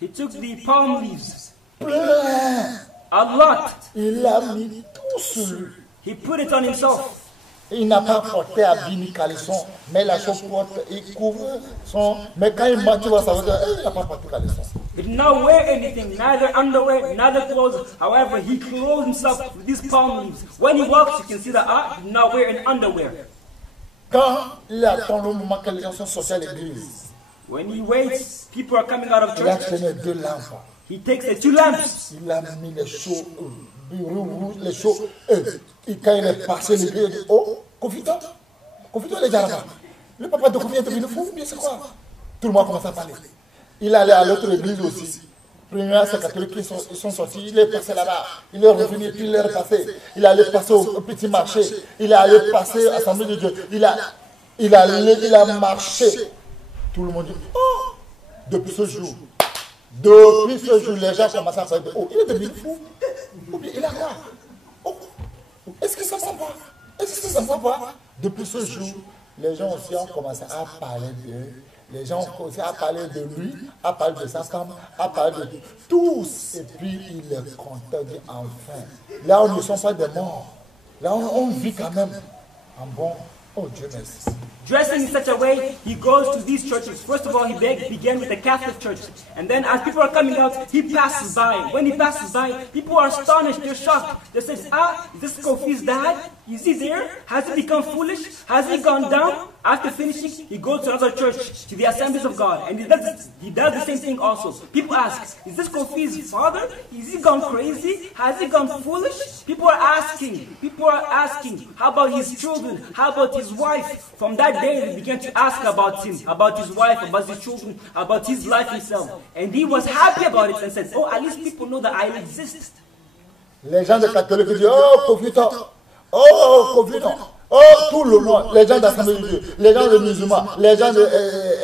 He took the palm leaves. A lot. Il a mis tout sur lui. He put it on himself. Il n'a pas porté habit ni caleçon, mais la chose porte, il couvre son. Mais quand il marche, tu vas savoir qu'il n'a pas porté caleçon. He did not wear anything, neither underwear, neither clothes. However, he clothed himself with these palm leaves. When he walks, you can see that he did not wear any underwear. Quand il attend le moment que les gens sont sortis à l'église, when he waits, people are coming out of il a church. tenu 2 lampes. He takes the 2 lamps. Il a mis les chaux, les chaux. Et quand il est passé, l'église, il dit, oh, confident les gens là-bas. Le papa de confident est venu fou, bien c'est quoi? Tout le monde commence à parler. Il est allé à l'autre église aussi. Première, c'est catholique, ils sont sortis, il est passé là-bas. Il est revenu, puis il est repassé. Il est allé passer au petit marché. Il est allé passer à l'Assemblée de Dieu. Il a marché. Tout le monde dit, oh, depuis ce jour, les gens commencent à faire, oh, il est devenu fou. Ou bien, il a quoi? Oh, est-ce que ça ne va pas? Est-ce que ça ne va pas? Depuis ce jour, les gens aussi ont commencé à parler d'eux. Les gens ont commencé à parler de lui, à parler de sa femme, à parler de tous. Et puis il est content, dit enfin. Là, on ne sont pas des morts. Là, on vit quand même en bon. Oh Dieu merci. Dressing in such a way, he goes to these churches. First of all, he began with the Catholic Church. And then as people are coming out, he passes by. When he passes by, people are astonished, they're shocked. They say, is this Kofi's dad? Is he there? Has he become foolish? Has he gone down? After finishing, he goes to another church, to the Assemblies of God. And he does the same thing also. People ask, is this Kofi's father? Is he gone crazy? Has he gone foolish? People are asking, how about his children? How about his wife? From that day, they began to ask about him, about his wife, about his children, about his life himself. And he was happy about it and said, oh, at least people know that I exist. Les gens de catholiques disent, oh, Kofito, oh, Kofito, oh, tout le monde, les gens d'Assemblée de Dieu, les gens de musulmans, les gens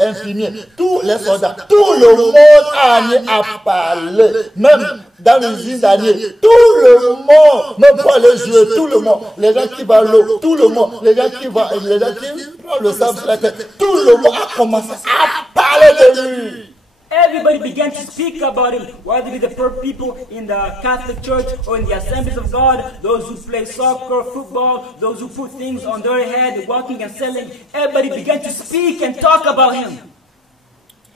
infirmiers, tous les soldats, tout le monde a mis à parler, même dans l'usine d'Anier, tout le monde, même pour aller jouer, tout le monde, les gens qui vont à l'eau, tout le monde, les gens qui prennent le sable sur la tête, tout le monde a commencé à parler de lui. Everybody began to speak about him, whether it be the poor people in the Catholic Church or in the Assemblies of God, those who play soccer, football, those who put things on their head, walking and selling. Everybody began to speak and talk about him.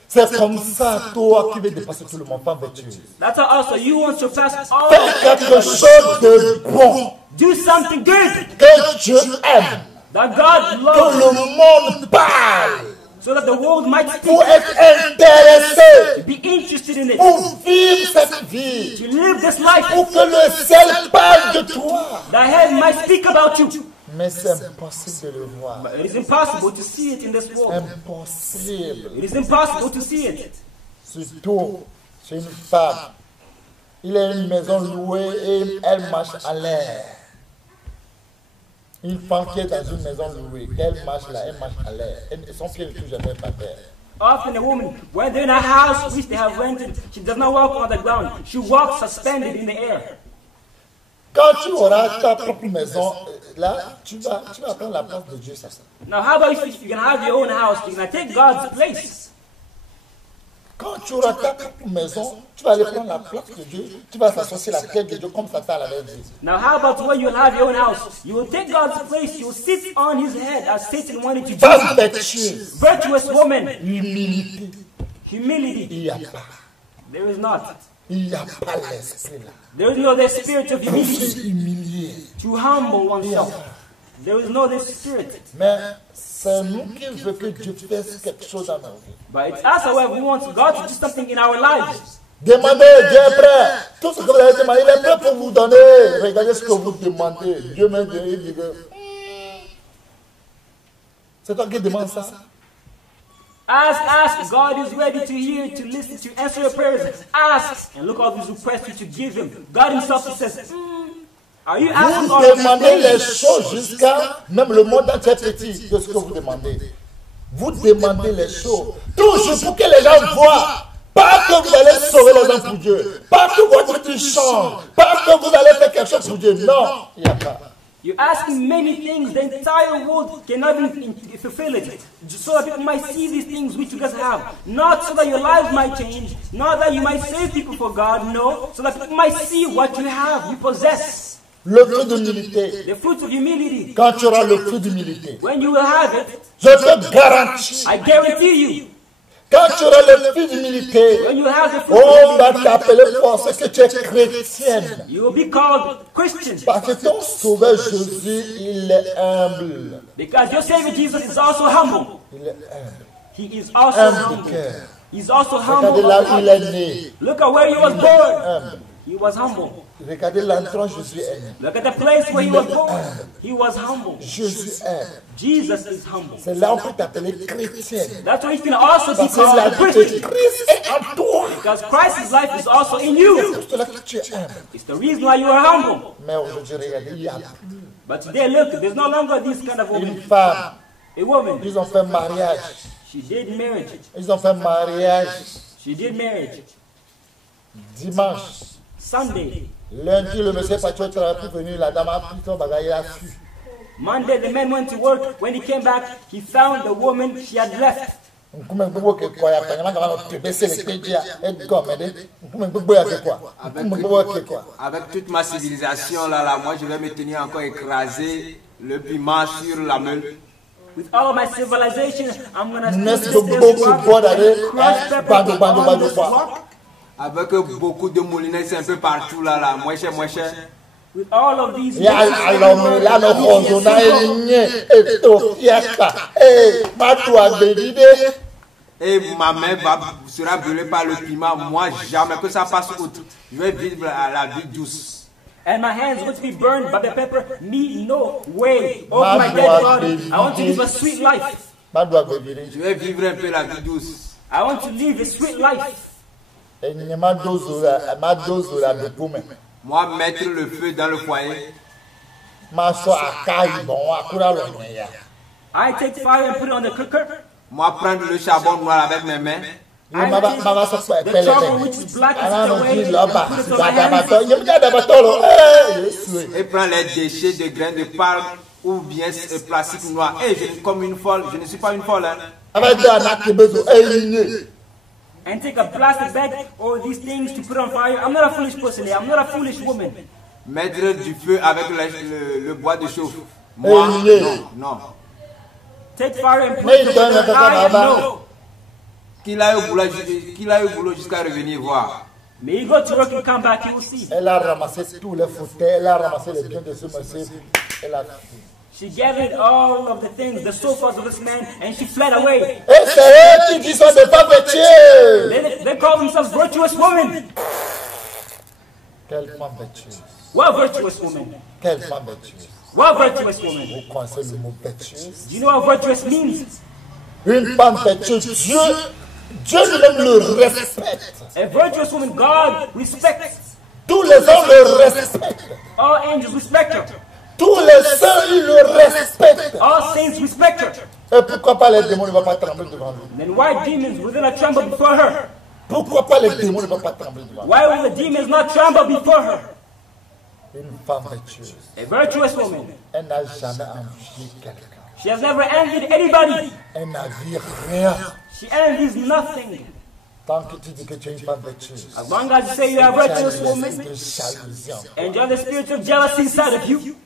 C'est comme ça, toi qui veux dépasser tout le monde, pas vertueux. That's how also you want to surpass all. Fais quelque chose de bon. Do something good. Que Dieu aime. That God loves. Que le monde parle. So that the world might speak. Pour être intéressé. Be interested in it. Pour vivre cette vie. To live this life. Pour que le ciel parle de toi. The heaven might speak about you. Mais c'est impossible de le voir. But it is impossible to see it in this world. Impossible. It is impossible to see it. Surtout, c'est une femme. Il a une maison louée et elle marche à l'air. Une femme qui est dans une maison louée, elle marche là, elle marche à l'air. Son pied ne touche jamais par terre. Often a woman, when they're in a house which they have rented, she does not walk on the ground. She walks suspended in the air. Quand tu auras ta propre maison, là, tu vas prendre la place de Dieu. Ça. Now, how about if you can have your own house? You're going to take God's place. Quand tu auras ta propre maison, tu vas aller prendre la place de Dieu. Tu vas s'associer la tête de Dieu comme Satan l'avait dit. Now, how about when you have your own house? You will take God's place. You will sit on his head as Satan wanted to do. Virtuous woman. Humilité. Humility. Il n'y a pas. There is not. Il n'y a pas l'esprit là. There is no this spirit of Pour humility, se humilier. to humble oneself. There is no this spirit. Mais c'est nous qui veut que Dieu fasse quelque chose dans nos vies. But it's us, however, who wants God to do something in our lives. Demandez, Dieu est prêt. Tout ce que vous avez demandé, il est prêt pour vous donner. Regardez ce que vous demandez. Dieu même dit que c'est toi qui demandes ça. Ask. God is ready to hear, to listen, to answer your prayers. Ask. And look all these requests you to give him. God himself says, are you asking all Vous of these demandez les things? choses jusqu'à même le monde entier est petit de ce que vous demandez. Vous demandez les choses. Toujours pour que les gens voient. Pas que vous allez sauver les gens pour Dieu. Pas que votre vie change. Pas que vous allez faire quelque chose pour Dieu. Non, il n'y a pas. You're asking many things. The entire world cannot fulfill it. So that people might see these things which you guys have. Not so that your lives might change. Not that you might save people for God. No. So that people might see what you have, you possess. Le fruit d'humilité. The fruits of humility. Quand tu auras le fruit d'humilité, When you will have it, je te garantis. I guarantee you. Quand tu auras le fruit d'humilité, When you have the fruit on of va humility, t'appeler parce que tu es chrétienne. you will be called Christian. Parce que ton sauveur Jésus, il est humble. Because your Savior Jesus is also humble. Il est humble. He is also Humble de humble. cœur. He's also Regardez humble. là of où il heart. est né. Look at where he was born. Humble. He was humble. Regardez l'endroit où Jésus est né. Look at the place where he was born. He was humble. Jésus est. Jesus is humble. C'est là où on peut t'appeler chrétienne. That's why you can also be Parce que la called a vie de Christian. Christ est en toi. Because Christ's life is also in you. C'est là que tu es humble. It's the reason why you are humble. Mais aujourd'hui, regardez, il y a But today, look, there's no longer this kind of une woman. femme. A woman. Ils ont fait mariage. She did marriage. Ils ont fait mariage She did marriage. dimanche. Sunday. Lundi, le monsieur Pacho travaille pour venir. La dame a pris son bagage, il a fui. Monday, the man went to work. When he came back, he found the woman she had left. Nkume gbogbo ke kwa ya pa nyama kama te bese le pedia et gomede. Nkume gbogbo ya ke kwa. Nkume gbogbo ke kwa. Avec toute ma civilisation là, moi je vais me tenir encore écraser le piment sur la meule. With all of my civilization, I'm gonna Nest still gbogbo ku boda de crushed pepper bando bando on bando this kwa. rock. Avec beaucoup de moulinets un peu partout là, moins cher, moins cher. With all of these Ya alome la no hozo na enye eto fiaka. Matu agbedide. Et ma main sera brûlée par le piment. Moi, jamais que ça passe outre. Je vais vivre la vie douce. and my hands going to be burned by the pepper, me no way over my dead body. I want to live a sweet life. Madu agbedide. Je vais vivre un peu la vie douce. I want to live a sweet life. Enye madozo la bepume. Moi, mettre le feu dans le foyer. Maso akai bon akura lo ya. I take fire and put it on the cooker. Moi, prendre le charbon noir avec mes mains. I Mama so take the charcoal which is black and Ana put no it away ji and loba. put it on my Dada hands. bato, yemja da batolo. Yesu. Et prendre les déchets de grains de palme ou bien plastique noir. Et je, comme une folle, je ne suis pas une folle. Hein. Avec da na kebezo eyinye. And take a plastic bag or these things to put on fire. I'm not a foolish person here. I'm not a foolish woman. Mettre du feu avec le bois de chauffe. Moi, non. Take fire and put Mais it il donne on un peu I là-bas. no. Qu'il aille au boulot jusqu'à revenir voir. May you go to work and come back, you will see. Elle a ramassé tous les fauteuils, elle a ramassé les biens de ce monsieur. Elle a fui. She gathered all of the things, the sofas of this man, and she fled away. Et c'est eux qui disent sont des femmes vêtues. They call themselves virtuous women. Quelle femme vêtue. What virtuous woman? Quelle femme vêtue. What virtuous woman? Vous connaissez le mot vêtue. Do you know what virtuous means? Une femme vêtue, Dieu lui-même le respecte. A virtuous woman, God respects. Tous les hommes le respectent. All angels respect her. Tous les saints, ils le respectent. All saints respect her. Et pourquoi pas les démons ne vont pas trembler devant lui? Then why demons within a tremble before her? Pourquoi pas les démons ne vont pas trembler devant lui? Why will the demons not tremble before her? Une femme vêtue, A virtuous woman. elle n'a jamais envié quelqu'un. She has never envied anybody. Elle n'a vu rien. She envies nothing. Tant que tu dis que tu es une femme vêtue, As long as you say you are a virtuous tu as woman l'esprit de jalousie en toi. and you have the spirit of jealousy inside of you,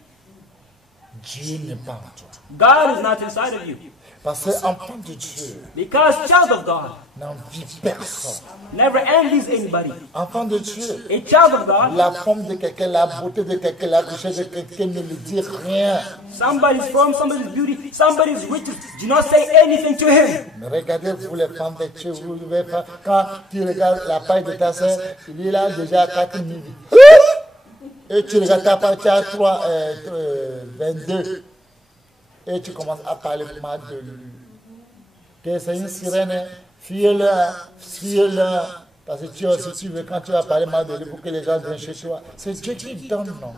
Dieu n'est pas en toi. God is not inside of you. Parce que enfant de Dieu Because child of God n'envie personne. never envies anybody. Enfant de Dieu, A child of God, la forme de quelqu'un, la beauté de quelqu'un, la richesse de quelqu'un ne lui dit rien. somebody's form, somebody's beauty, somebody's riches, do not say anything to him. Mais regardez, vous les femmes de Dieu, vous devez faire, quand tu regardes la paille de ta soeur, il est là déjà à 4 000. Et tu regardes ta paille, tu as 22. Et tu commences à parler mal de lui. Que c'est une sirène, fuis-le. Parce que tu aussi, tu veux, quand tu vas parler mal de lui pour que les gens viennent chez toi, c'est Dieu qui donne, non?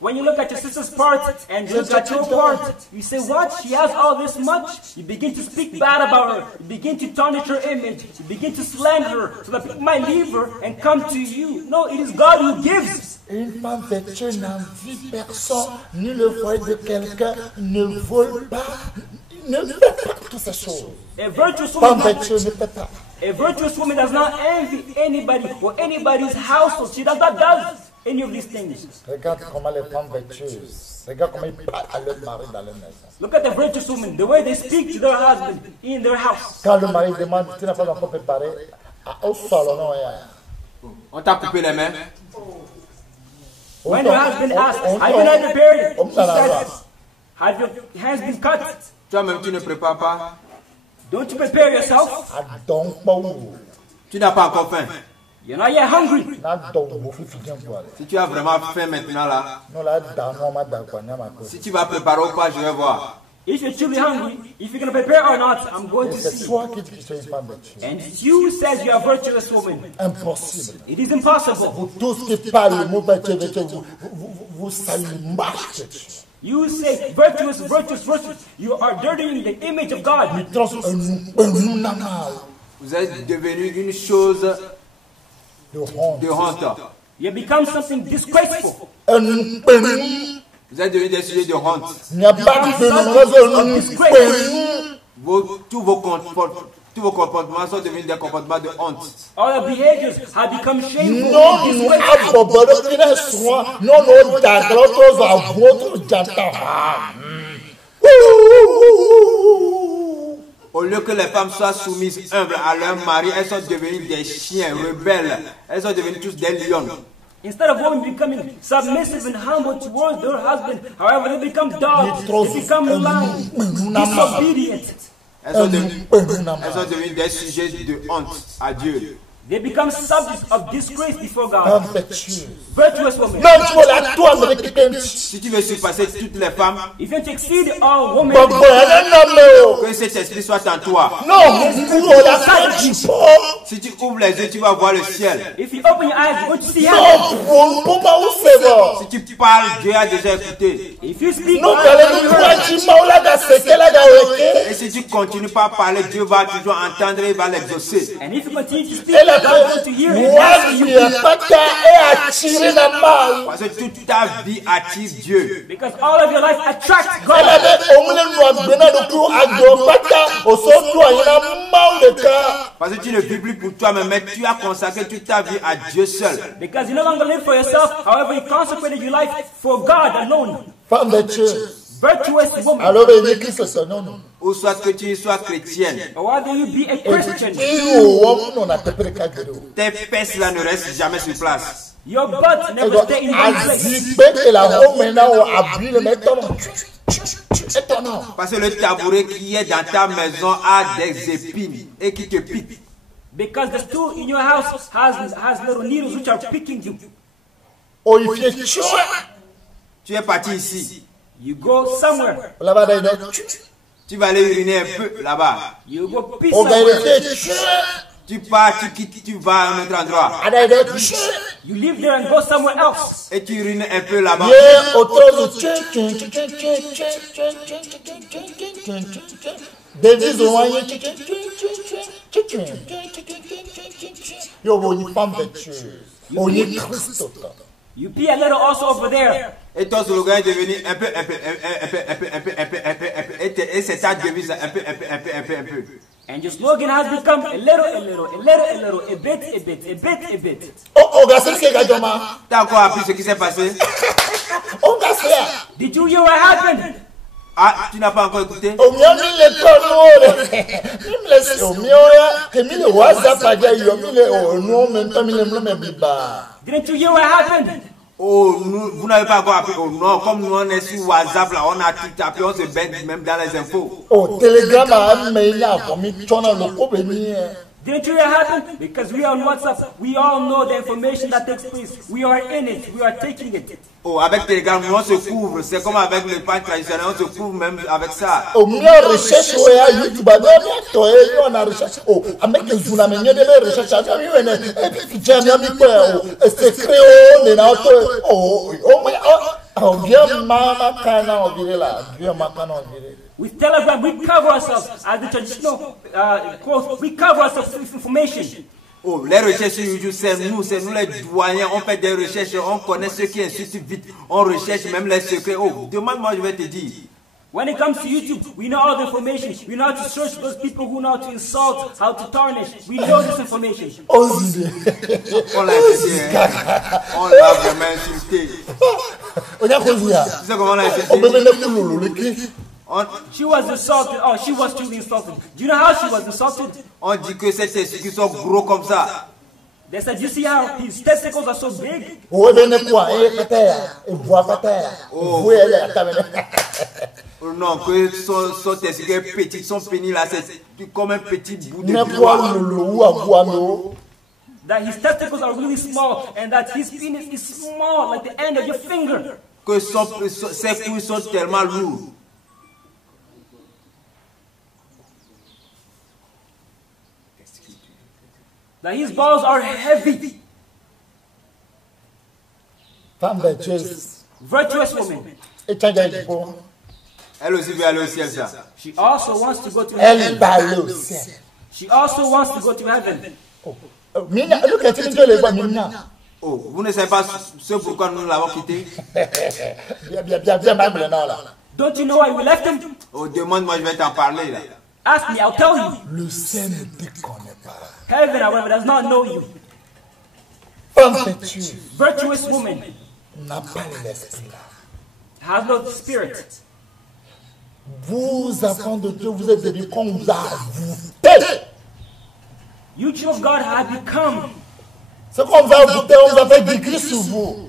When you look at your sister's part and you look at your part, you say, what? She has all this much? You begin to speak bad about her. You begin to tarnish her image. You begin to slander her so that people might leave her and come to you. No, it is God who gives. Une femme vertueux n'envie personne, ni le foyer de quelqu'un, ne vole pas, ne fait pas toutes ces choses. A virtuous Femme woman, vertueuse ne fait pas. a virtuous woman does not envy anybody or anybody's household. She does not do any of these things. Regarde comment les femmes vertueuses, regarde comment ils parlent à leur mari dans leur maison. Look at the virtuous woman, the way they speak to their husband in their house. Quand le mari demande, tu n'as pas encore préparé, au salon, non, On t'a coupé les mains. When your husband asks, have you not prepared? He says, have your hands been cut? Toi-même, tu ne prépares pas. Don't you prepare yourself? Tu n'as pas encore faim. You're not yet hungry. Si tu as vraiment faim maintenant là, si tu vas préparer ou pas, je vais voir. If you're truly hungry, if you're going to prepare or not, I'm going to see. And you says you are a virtuous woman. Impossible. It is impossible. Vous tous qui parlez le mot vertueux, vous saluez marche. You say virtuous, virtuous, virtuous. You are dirtying the image of God. Vous êtes devenu une chose de honte. You become something disgraceful. Vous êtes devenu des sujets de honte. Tous vos comportements sont devenus des comportements de honte. All the behaviors have become shameful. Au lieu que les femmes soient soumises, humbles à leur mari, elles sont devenues des chiens rebelles. Elles sont devenues tous des lions. Instead of women becoming submissive and humble towards their husband, however, they become dogs, they become lying, disobedient. Elles sont devenues des sujets de honte à Dieu. They become subjects of disgrace before God. Virtuous women. Si tu veux surpasser toutes les femmes, if you want to exceed all women, que cet esprit soit en toi. Si tu ouvres les yeux, tu vas voir le ciel. If you open your eyes, you're going to see heaven. Si tu parles, Dieu a déjà écouté. If you speak, et si tu continues pas à parler, Dieu va toujours entendre et va l'exaucer. And if you continue to speak, God's going to hear and answer you. Parce que toute ta vie attire Dieu. Because all of your life attracts God. Parce que tu ne vis plus pour toi-même, mais tu as consacré toute ta vie à Dieu seul. Because you no longer live for yourself, however, you consecrated your life for God alone. Femme de Dieu. Virtuous woman. Alors, Christ, non. Ou soit que tu sois chrétienne. Or whether you be a Christian. Tes fesses là ne restent jamais sur place. Your butt never stay in one place. Parce que le tabouret qui est dans ta maison a des épines et qui te pique. Because the stool in your house has little needles which are picking you. Tu es parti ici. You go somewhere. Tu vas aller uriner un peu là-bas. You go pee somewhere. Tu pars, tu quittes, tu vas à un autre endroit. You leave there and go somewhere else. Et tu urines un peu là-bas. You pee a little also over there. Et ton slogan est devenu un peu. Et c'est ta devise un peu. And your slogan has become a little, a bit. T'as encore appris ce qui s'est passé? Did you hear what happened? Ah, tu n'as pas encore écouté? Au mieux, les tonneaux. Même les au mieux, que mille WhatsApp à gagner, au non, même pas mille même biba. Didn't you hear what happened? Oh, vous n'avez pas encore appris. Oh non, comme nous on est sur WhatsApp là, on a tout tapé, on se bête même dans les infos. Oh, Telegram a mis là, comme il tourne le coup béni. Didn't you hear what happened? Because we are on WhatsApp, we all know the information that takes place. We are in it, we are taking it. Oh, avec Telegram, nous on se couvre. C'est comme avec le pain traditionnel, on se couvre même avec ça. Au mieux, recherche, YouTube, on a recherché. Oh, avec les journalistes, il y a des recherches. Et puis, tu as mis quoi? C'est créé, oh, on vient maman kana on dirait là, vient maman on dirait. With Telegram, we cover ourselves as the traditional quote. We cover ourselves with information. Oh, les recherches sur YouTube, c'est nous les doyens. On fait des recherches, on connaît ce qui insulte vite. On recherche même les secrets. Oh, demande-moi, je vais te dire. When it comes to YouTube, we know all the information. We know how to search those people who know how to insult, how to tarnish. We know this information. On l'a insulté. On l'a vraiment insulté. On a causé. Tu sais comment on l'a insulté? She was insulted. Oh, she was truly insulted. Do you know how she was insulted? On dit que ces testicules sont gros comme ça. They said, you see how his testicles are so big? Oh, non, que son testicule petit, son pénis là, c'est comme un petit bout de bois. That his testicles are really small and that his penis is small, like the end of your finger. Que ses couilles sont tellement lourds. That his balls are heavy. Femme virtueuse. Virtuous woman. Elle aussi veut aller au ciel, ça. She also wants to go to Elle heaven. va aller au ciel. She also wants to go to heaven. Oh, vous ne savez pas ce pourquoi nous l'avons quitté? Don't you know why we left him? Oh, demande-moi, je vais t'en parler là. Ask me, I'll tell you. Le ciel ne te connaît pas. Heaven, however, does not know you. Femme virtueuse. Virtuous woman N'a pas l'esprit là. has no spirit. Vous, enfants de Dieu, vous êtes devenus comme vous avez. You children of God have become. C'est comme vous avez, on vous a fait décrit sur vous.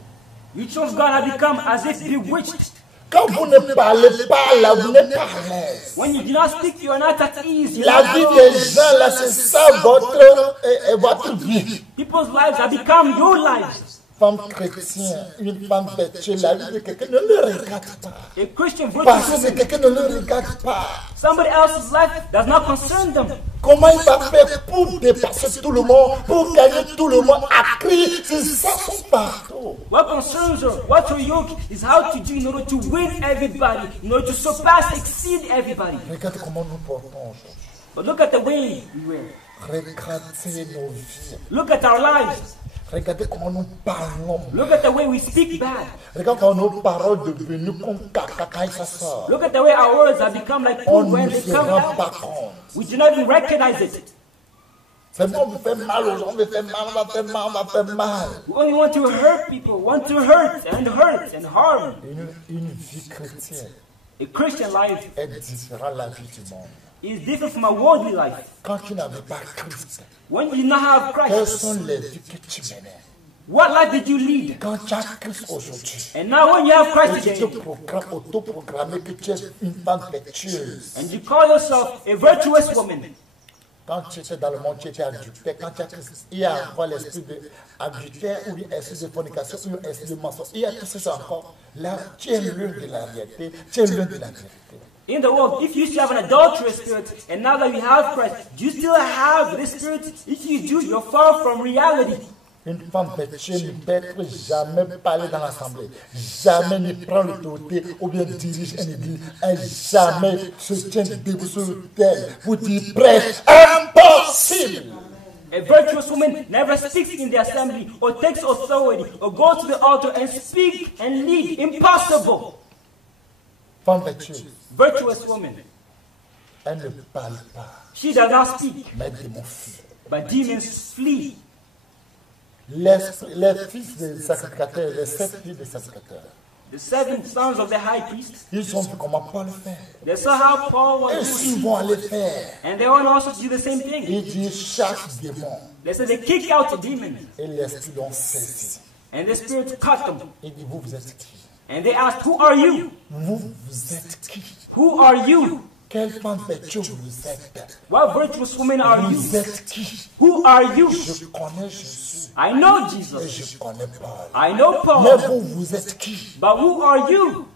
You children of God have become as if bewitched. Quand vous ne parlez pas là, vous n'êtes pas à l'aise. When you do not speak, you are not at ease. La vie des gens là, c'est ça votre vie. People's lives have become your lives. Femme chrétienne, une femme virtuelle, la vie de quelqu'un ne le regarde pas. A Christian Parce virtuous que woman, quelqu'un ne le regarde pas. somebody else's life does not concern them. Comment il va faire pour dépasser tout le monde, pour gagner tout le monde à crier? C'est ça son partout. What concerns her, what her yoke is how to do in order to win everybody, in order to surpass, exceed everybody. Regardez comment nous portons aujourd'hui. But look at the way we wear. Regardez nos vies. Look at our lives. Regardez comment nous parlons. Look at the way we speak bad. Regardez comment nos paroles devenues comme caca quand ça sort. Look at the way our words have become like On food when ne they se come rend pas out. compte. We do not even recognize it. C'est bon, on vous fait mal aux gens, on vous fait mal, on va faire mal, on va faire mal. We only want to hurt people, want to hurt and harm. Une vie chrétienne A Christian life est différente de la vie du monde. is different from a worldly life. Quand tu n'avais pas Christ, When you do not have quelles Christ, sont les vies que tu menais? what life did you lead? Quand tu as Christ aujourd'hui, And now when you have Christ tu te today, autoprogrammé que tu es une femme vertueuse. and you call yourself a virtuous woman, Quand tu étais dans le monde, tu étais adultère. Quand tu as Christ, il y a encore l'esprit d'adultère ou l'esprit de fornication ou l'esprit de mensonge. Il y a tout ça encore. Là, tu es loin de la réalité. Tu es loin de la vérité. in the world, if you used to have an adulterous spirit, and now that you have Christ, do you still have this spirit? If you do, you're far from reality. Une femme vertueuse ne peut être jamais parler dans l'assemblée, jamais ne prend l'autorité ou bien dirige une église, elle jamais se tient debout sur l'autel pour dire prêche. Impossible! A virtuous woman never speaks in the assembly or takes authority or goes to the altar and speak and lead. Impossible. Femme vertueuse, Virtuous woman. elle ne parle pas, She does not speak, mais démons fuient. but demons flee. Les fils des sacrificateurs, les 7 filles des sacrificateurs, The 7 sons of the high priest. Ils ont vu comment Paul fait. They saw how Paul was Et doing. ils vont aller faire. And they want also to do the same thing. Il dit chaque démon. They said they kick out the demons. Et l'esprit l'ont saisi. And the spirit cut them. Il dit, vous êtes qui? And they asked, who are you? Vous êtes qui? Who are you? Quelle femme vertueuse vous êtes? What virtuous woman are you? Vous êtes qui? Who are you? Je connais Jésus. I know Et Jesus. je connais Paul. I know Mais Paul. vous êtes qui? But who are you?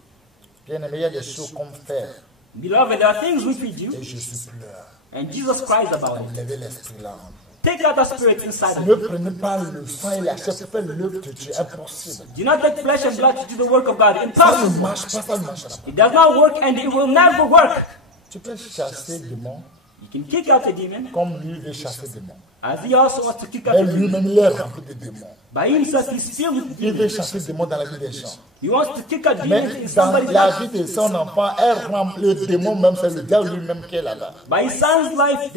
Bien aimé, il y a des choses qu'on fait. Beloved, there are things which we do. Et Jésus pleure. And Jesus cries about it. Levez l'esprit là. Take out the spirit inside of Ne you. prenez pas le sang et la chair pour faire l'œuvre de Dieu. Impossible. Do not take flesh and blood to do the work of God. Ça ne Impossible. marche pas, ça ne marchera pas. It does not work and it will never work. Tu peux chasser des démons You can kick out the demon, comme lui veut chasser des démons. as he also wants to kick out Mais the demon. lui-même, il est rempli de démons. By himself, he's filled with Il demons. veut chasser des démons dans la vie des gens. He wants to kick out Mais demons in dans somebody's la life. vie de son enfant, elle remplit le démon même, c'est le diable lui-même qui est là-bas. By his son's life,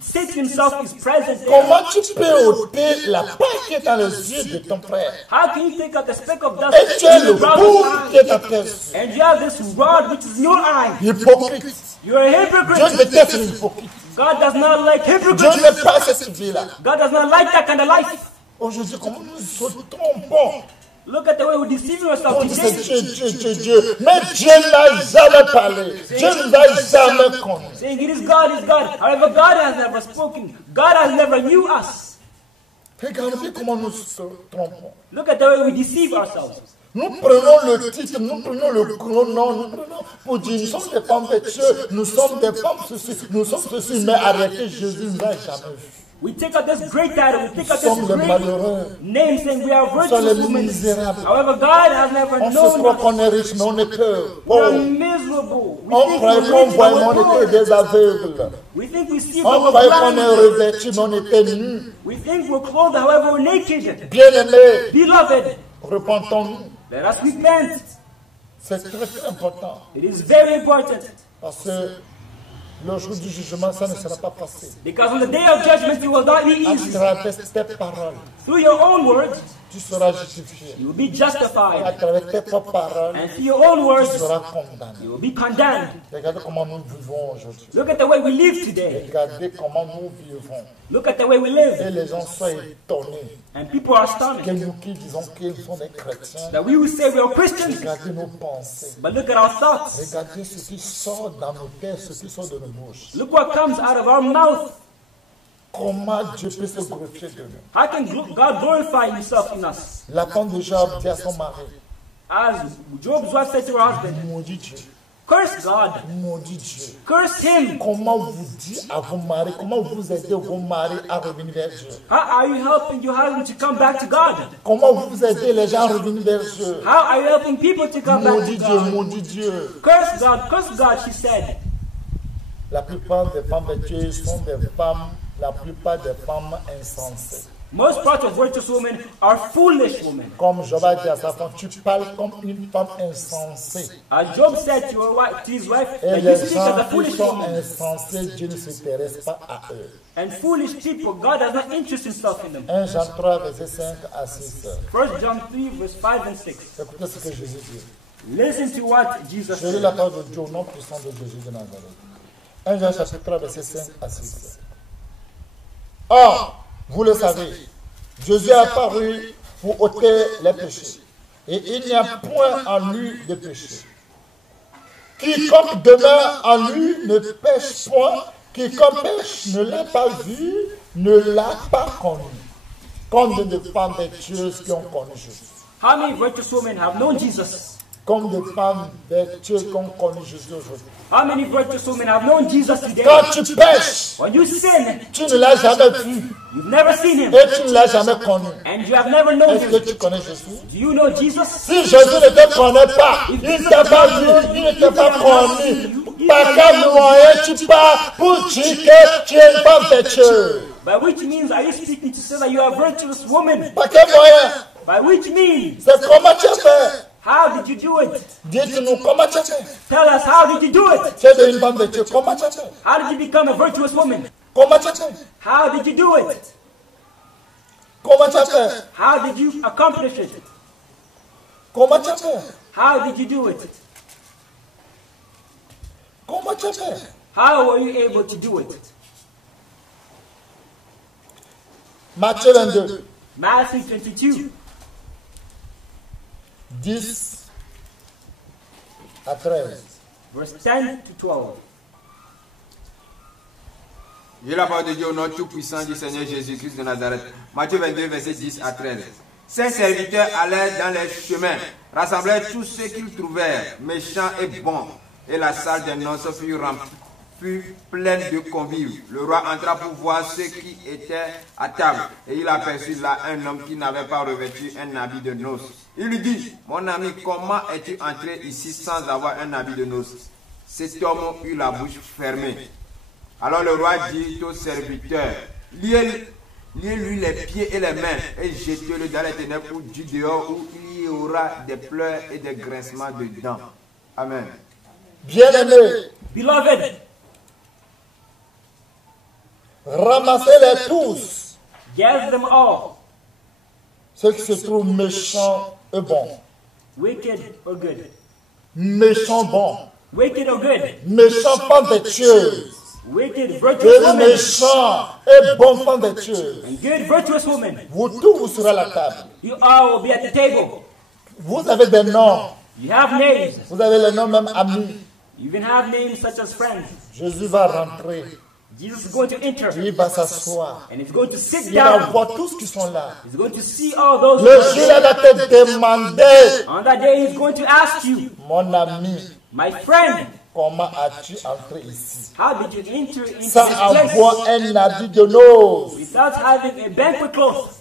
Satan himself is present there. Comment tu peux ôter la paille qui est dans les yeux de ton frère? How can you take out the speck of dust Et tu es in le your brother's bourg qui eye? est à terre. And you have this rod which is in your eye. Hypocrite. You're a Dieu hypocrite. déteste les hypocrites. God does not like Dieu hypocrites. n'aime pas cette vie-là. God does not like that kind of life. Aujourd'hui, comment nous nous trompons? Look at the way we're deceiving On ourselves dit c'est today. Dieu. Mais Dieu n'a jamais parlé. Dieu ne va jamais connu. Saying it is God, is God. However, God has never spoken. God has never knew us. Regardez comment nous nous trompons. Look at the way we deceive ourselves. Nous prenons le titre, nous prenons le gros nom, nous prenons pour dire nous sommes des femmes vertueuses, nous sommes des femmes ceci, nous sommes ceci, mais arrêtez, Jésus ne l'a jamais vu. We take out this great title, we take out Nous sommes this les great malheureux. name saying we are Nous sommes les virtuous women. misérables. However, God has never On se known croit us. qu'on est riche, mais on est pauvre. We are Oh. miserable. We On think croyait we're qu'on rich, voyait, but mais on we're était poor. des aveugles. We think we see, On but we're croyait qu'on est blind. revêtus, mais on était nus. We think we're clothed, however, we're naked. Bien-aimés, Beloved, repentons-nous. let us repent. C'est très, très important. It is very important. Parce que le jour du jugement, ça ne sera pas passé. Because on the day of judgment, it will not be À easy. travers tes paroles, Through your own words, tu seras justifié. you will be À justified. travers tes propres paroles, And through your own tu words, seras condamné. you will be condemned. Regardez comment nous vivons aujourd'hui. Look at the way we live today. Regardez comment nous vivons. Look at the way we Et live. les gens sont étonnés And people are que astonished nous qui disons qu'ils sont des chrétiens. that we will say we are Christians, Regardez nos pensées. but look at our thoughts. Regardez ce qui sort dans nos têtes, ce qui sort de nos bouches. Look what comes out of our mouth. Comment Dieu peut se glorifier de nous. How can God glorify himself in us? La femme de Job dit à son mari, As Job's wife said to her husband, maudit Dieu, curse God, maudit Dieu. curse him. Comment vous dites à vos maris, comment vous aidez vos maris à revenir vers Dieu? How are you helping your husband to come back to God? Comment vous aidez les gens à revenir vers Dieu? How are you helping people to come back to Maudit Dieu, God? maudit Dieu. Curse God, she said. La plupart des femmes vertueuses sont des femmes, la plupart des femmes insensées. Most parts of virtuous women are foolish women. Comme Job a dit à sa femme, tu parles comme une femme insensée. As Job said to his wife, Et that you les speak as a gens qui foolish sont woman. insensés, Dieu ne s'intéresse pas à eux. And foolish people, God does not interest himself in them. 1 Jean 3, verset 5 à 6. 1 John 3, verse 5 and 6. Écoutez ce que Jésus dit. Listen to what Jesus Je lis said. la parole de Dieu au nom puissant de Jésus de Nazareth. 1 Jean chapitre 3, verset 5 à 6. Or, vous le savez, Jésus est apparu pour ôter les péchés. Et il n'y a point en lui de péché. Quiconque demeure en lui ne pêche point. Quiconque pêche ne l'a pas vu, ne l'a pas connu. Comme des femmes vertueuses qui ont connu Jésus. How many virtuous women have known Jesus? Comme des femmes vertueuses qui ont connu Jésus aujourd'hui. How many virtuous women have known Jesus today? Quand tu pêches, When you sin, tu ne l'as jamais vu you've never seen him. et tu ne l'as jamais connu. And you have never known Est-ce que him. tu connais Jésus? Do you know Jesus? Si Jésus ne te connaît pas, il ne t'a pas vu, il ne t'a pas connu. Par quel moyen tu pars pour dire que tu es une femme vertueuse? By which means are you speaking to say that you are a virtuous woman? Par quel moyen? By which means? C'est comment tu as fait? How did you do it? Dites-nous comment tu as fait. Tell us, how did you do it? Tu es une femme vertueuse, comment tu as fait? How did you become a virtuous woman? Comment tu as fait? How did you do it? Comment tu as fait? How did you accomplish it? Comment tu as fait? How did you do it? Comment tu as fait? How were you able to do it? Matthieu 22, Matthew 22, 10 à 13. verse 10 to 12. J'ai la parole de Dieu au nom tout-puissant du Seigneur Jésus-Christ de Nazareth. Matthieu 22, verset 10 à 13. Ces serviteurs allèrent dans les chemins, rassemblèrent tous ceux qu'ils trouvèrent, méchants et bons, et la salle des noces fut pleine de convives. Le roi entra pour voir ceux qui étaient à table, et il aperçut là un homme qui n'avait pas revêtu un habit de noces. Il lui dit, mon ami, comment es-tu entré ici sans avoir un habit de noces? Cet homme eut la bouche fermée. Alors le roi dit aux serviteurs, liez-lui les pieds et les mains et jetez-le dans les ténèbres ou du dehors où il y aura des pleurs et des grincements de dents. Amen. Bien-aimés, Beloved, ramassez-les tous, gather them all, ceux qui se trouvent méchants et bons. wicked or good. Méchants bons, Wicked or good. méchants femmes vertueuses, Wicked, virtuous et woman. méchants et bons femmes vertueuses. And good, virtuous woman. Vous tous, vous serez à la table. You all will be at the table. Vous avez des noms, You have names. vous avez les noms même amis. You even have names such as friends. Jésus va rentrer, Jesus is going to enter. il va s'asseoir. And he's going to sit Il va down. voir tous qui sont là. He's going to see all those Le who are jour there. va te demander, On that day, he's going to ask you, mon ami, my friend, comment as-tu entré ici? how did you enter into this Sans avoir place un habit de noces. without having a banquet cloth?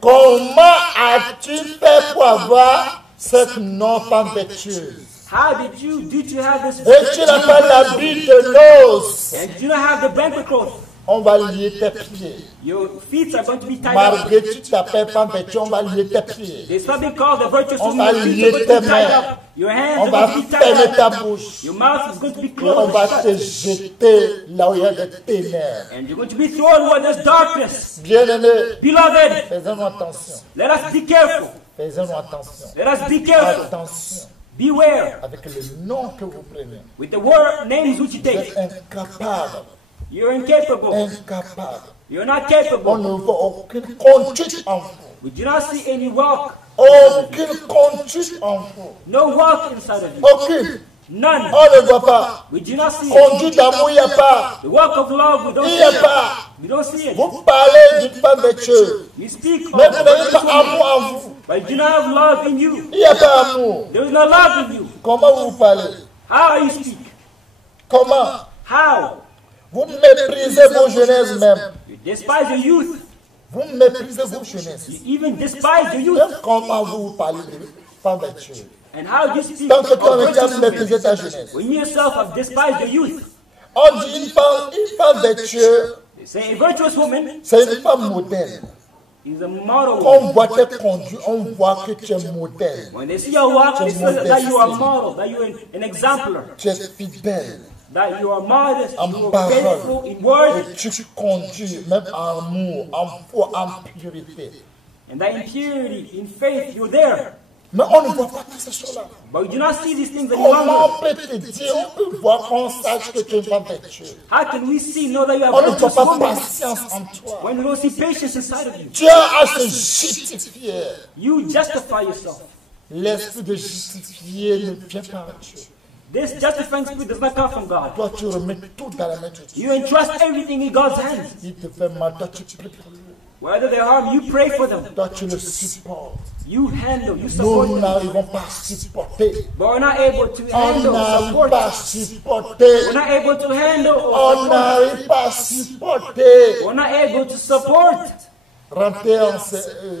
Comment as-tu fait pour avoir cette non-femme vertueuse? How did you have this? Et tu n'as pas l'habit de noces. And you don't have the banquet cloth. On va lier tes pieds. Your feet are going to be tied up. Malgré que tu t'appelles femme vertueuse, on va lier tes pieds. There's something called the virtuous On woman. va Your feet lier are going to tes be tied mains. up. Your hands On are va going to be fermer tied ta up. bouche. Your mouth is going to be Et on va closed. te jeter là où il y a des ténèbres. And you're going to be thrown where there's darkness. Bien-aimés, Beloved, faisons attention. let us be careful. Faisons attention. Let us be careful. Attention Beware avec le nom que vous prenez. with the word names which you Vous take. êtes incapable. You're incapable. Incapable. You're not On capable. ne voit aucune conduite en vous. We do not see any walk. Aucune conduite en vous. No walk inside of you. Aucune. None. On ne voit pas. We do not see it. Conduite d'amour, il n'y a pas. The walk of love, we don't Il see n'y a it. pas. We don't see it. Vous parlez d'une femme vertueuse. You speak of Mais vous n'avez virtuous pas women, amour en vous. but you do not have love in you. Il n'y a pas amour. There is no love in you. Comment vous parlez? How you speak? Comment? How? Vous méprisez vos jeunesses même. You despise your youth. Vous méprisez vos jeunesses. You even despise your youth. Même comment vous parlez de femme vertueuse. And how you speak Tant que of toi-même tu as virtuous women méprisé ta jeunesse. when you yourself have despised your youth. On dit une femme vertueuse, They say a virtuous woman c'est une femme modèle. is a model woman. On voit tes conduits, on voit que tu es modèle. When they see your walk, they see that you are model, that you are an exemplar, Tu es fidèle. that you are modest, En you are parole. faithful in word, Et tu conduis même en amour, en foi, en purité. and that in purity, in faith, you're there. Mais on ne voit pas toutes ces choses-là. But we do not see these things any Comment longer. on peut te dire, on peut voir qu'on sache que tu es une femme vertueuse. How can we know that you have On ne voit virtuous pas woman patience en toi. when we don't see patience inside of you? Tu as à se justifier. You justify yourself. L'esprit de justifier ne vient pas à Dieu. This justifying spirit does not come from God. Toi, tu remets tout dans la main de Dieu. You entrust everything in God's hands. Il te fait mal, toi, tu pries pour lui. Whether they harm, you pray for them. Toi, tu le supportes. You handle, you support Nous them. n'arrivons pas à supporter. But we're not able to On handle, n'arrive support. pas à supporter. We're not able to handle or On support. n'arrive pas à supporter. We're not able to support. Rentrez en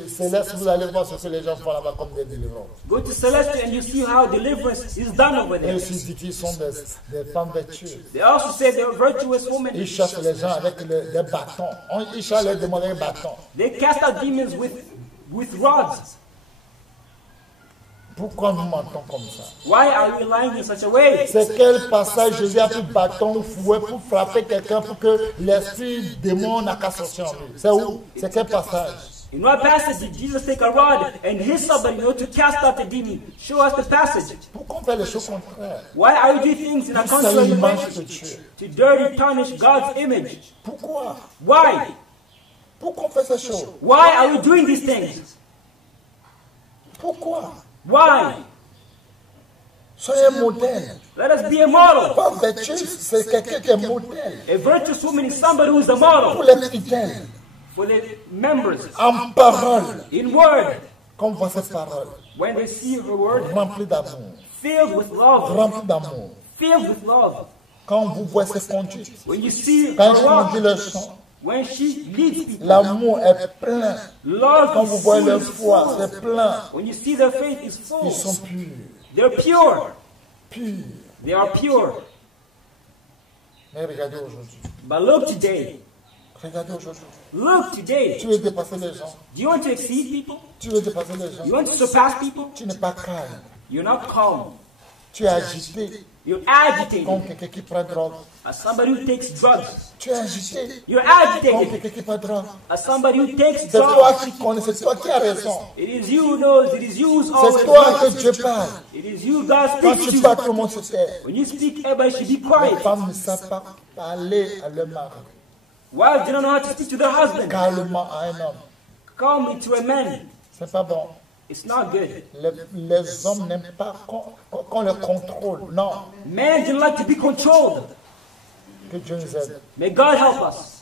céleste, vous allez voir ce que les gens font là-bas comme des délivrances. Go to Celestia and you see how deliverance is done over Et there. aussi dit qu'ils sont des femmes vertueuses. They also say they're virtuous women. Ils chassent les gens avec des bâtons. Ils chassent les démons avec des bâtons. They cast out demons with rods. Pourquoi nous mentons comme ça? Why are we lying in such a way? C'est quel passage Jésus a pris bâton ou fouet pour frapper quelqu'un pour que l'esprit démon n'a qu'à sortir en lui? C'est où? C'est quel passage? In what passage did Jesus take a rod and hit somebody in order to cast out the demon? Show us the passage. Pourquoi on fait les choses contraires? Why are we doing things in a C'est contrary l'image way? de Dieu. To dirty, tarnish God's image. Pourquoi? Why? Pourquoi on fait ces choses? Why are we doing these things? Pourquoi? Why? Soyez un modèle. Let us be a model. Pas vertueux, c'est quelqu'un qui est modèle. A virtuous woman is somebody who is a model Pour les fidèles, for the members en parole, in word. comme voit cette parole, When they see her word, remplie d'amour, filled with love, remplie d'amour. filled with love. Quand vous voyez ses conduites, When you see quand her je vous dis walk, le chant, when she leads people, l'amour est plein. love Quand vous is voyez full, leur is foi, full. c'est plein. When you see their faith is full, Ils sont purs, they're pure. purs. They are pure. Mais regardez aujourd'hui, But look today. regardez aujourd'hui. Look today. Tu veux dépasser les gens, Do you want to exceed people? tu veux dépasser les gens. You want to surpass people? Tu n'es pas calme, You're not calm. tu es agité You're agitated. comme quelqu'un qui prend drogue. As somebody who takes drugs. Tu es agité You're comme agitated. quelqu'un qui prend drogue. As somebody who takes C'est toi drugs. qui connais, c'est toi qui as raison. It is you who knows. It is you who's C'est always toi que right. Dieu parle. It is you God Quand speaks tu to. parles, tout le monde se tait. When you speak, everybody should be Les quiet. femmes ne savent pas parler à leur mari, Wives do not know how to speak to their husband. calmement à un homme. Calmly to a man. C'est pas bon. It's not good. Les hommes n'aiment pas qu'on les contrôle. Non, Men do not like to be controlled. que Dieu nous aide. May God help us.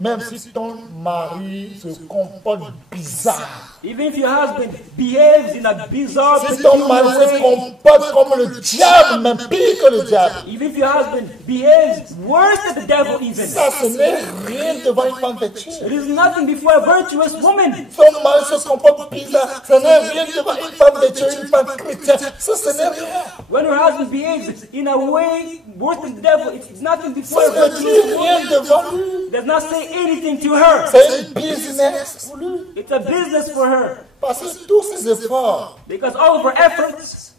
Même si ton mari se comporte bizarre, Even if your husband behaves in a bizarre, si ton mari se way, comporte comme le diable, même pire que le diable, even if your husband behaves worse than the devil even, ça ce n'est rien devant une femme vertueuse. it is nothing before a virtuous woman. Ton mari se comporte bizarre, ce n'est rien devant une femme vertueuse, une femme chrétienne. Ça ce n'est rien. When her husband behaves in a way worse than the devil, it's nothing before Ça a ne virtuous dit woman. rien devant lui. It does not say anything to her. C'est une business pour lui. It's a business for her. Parce que tous ses efforts, Because all of her efforts,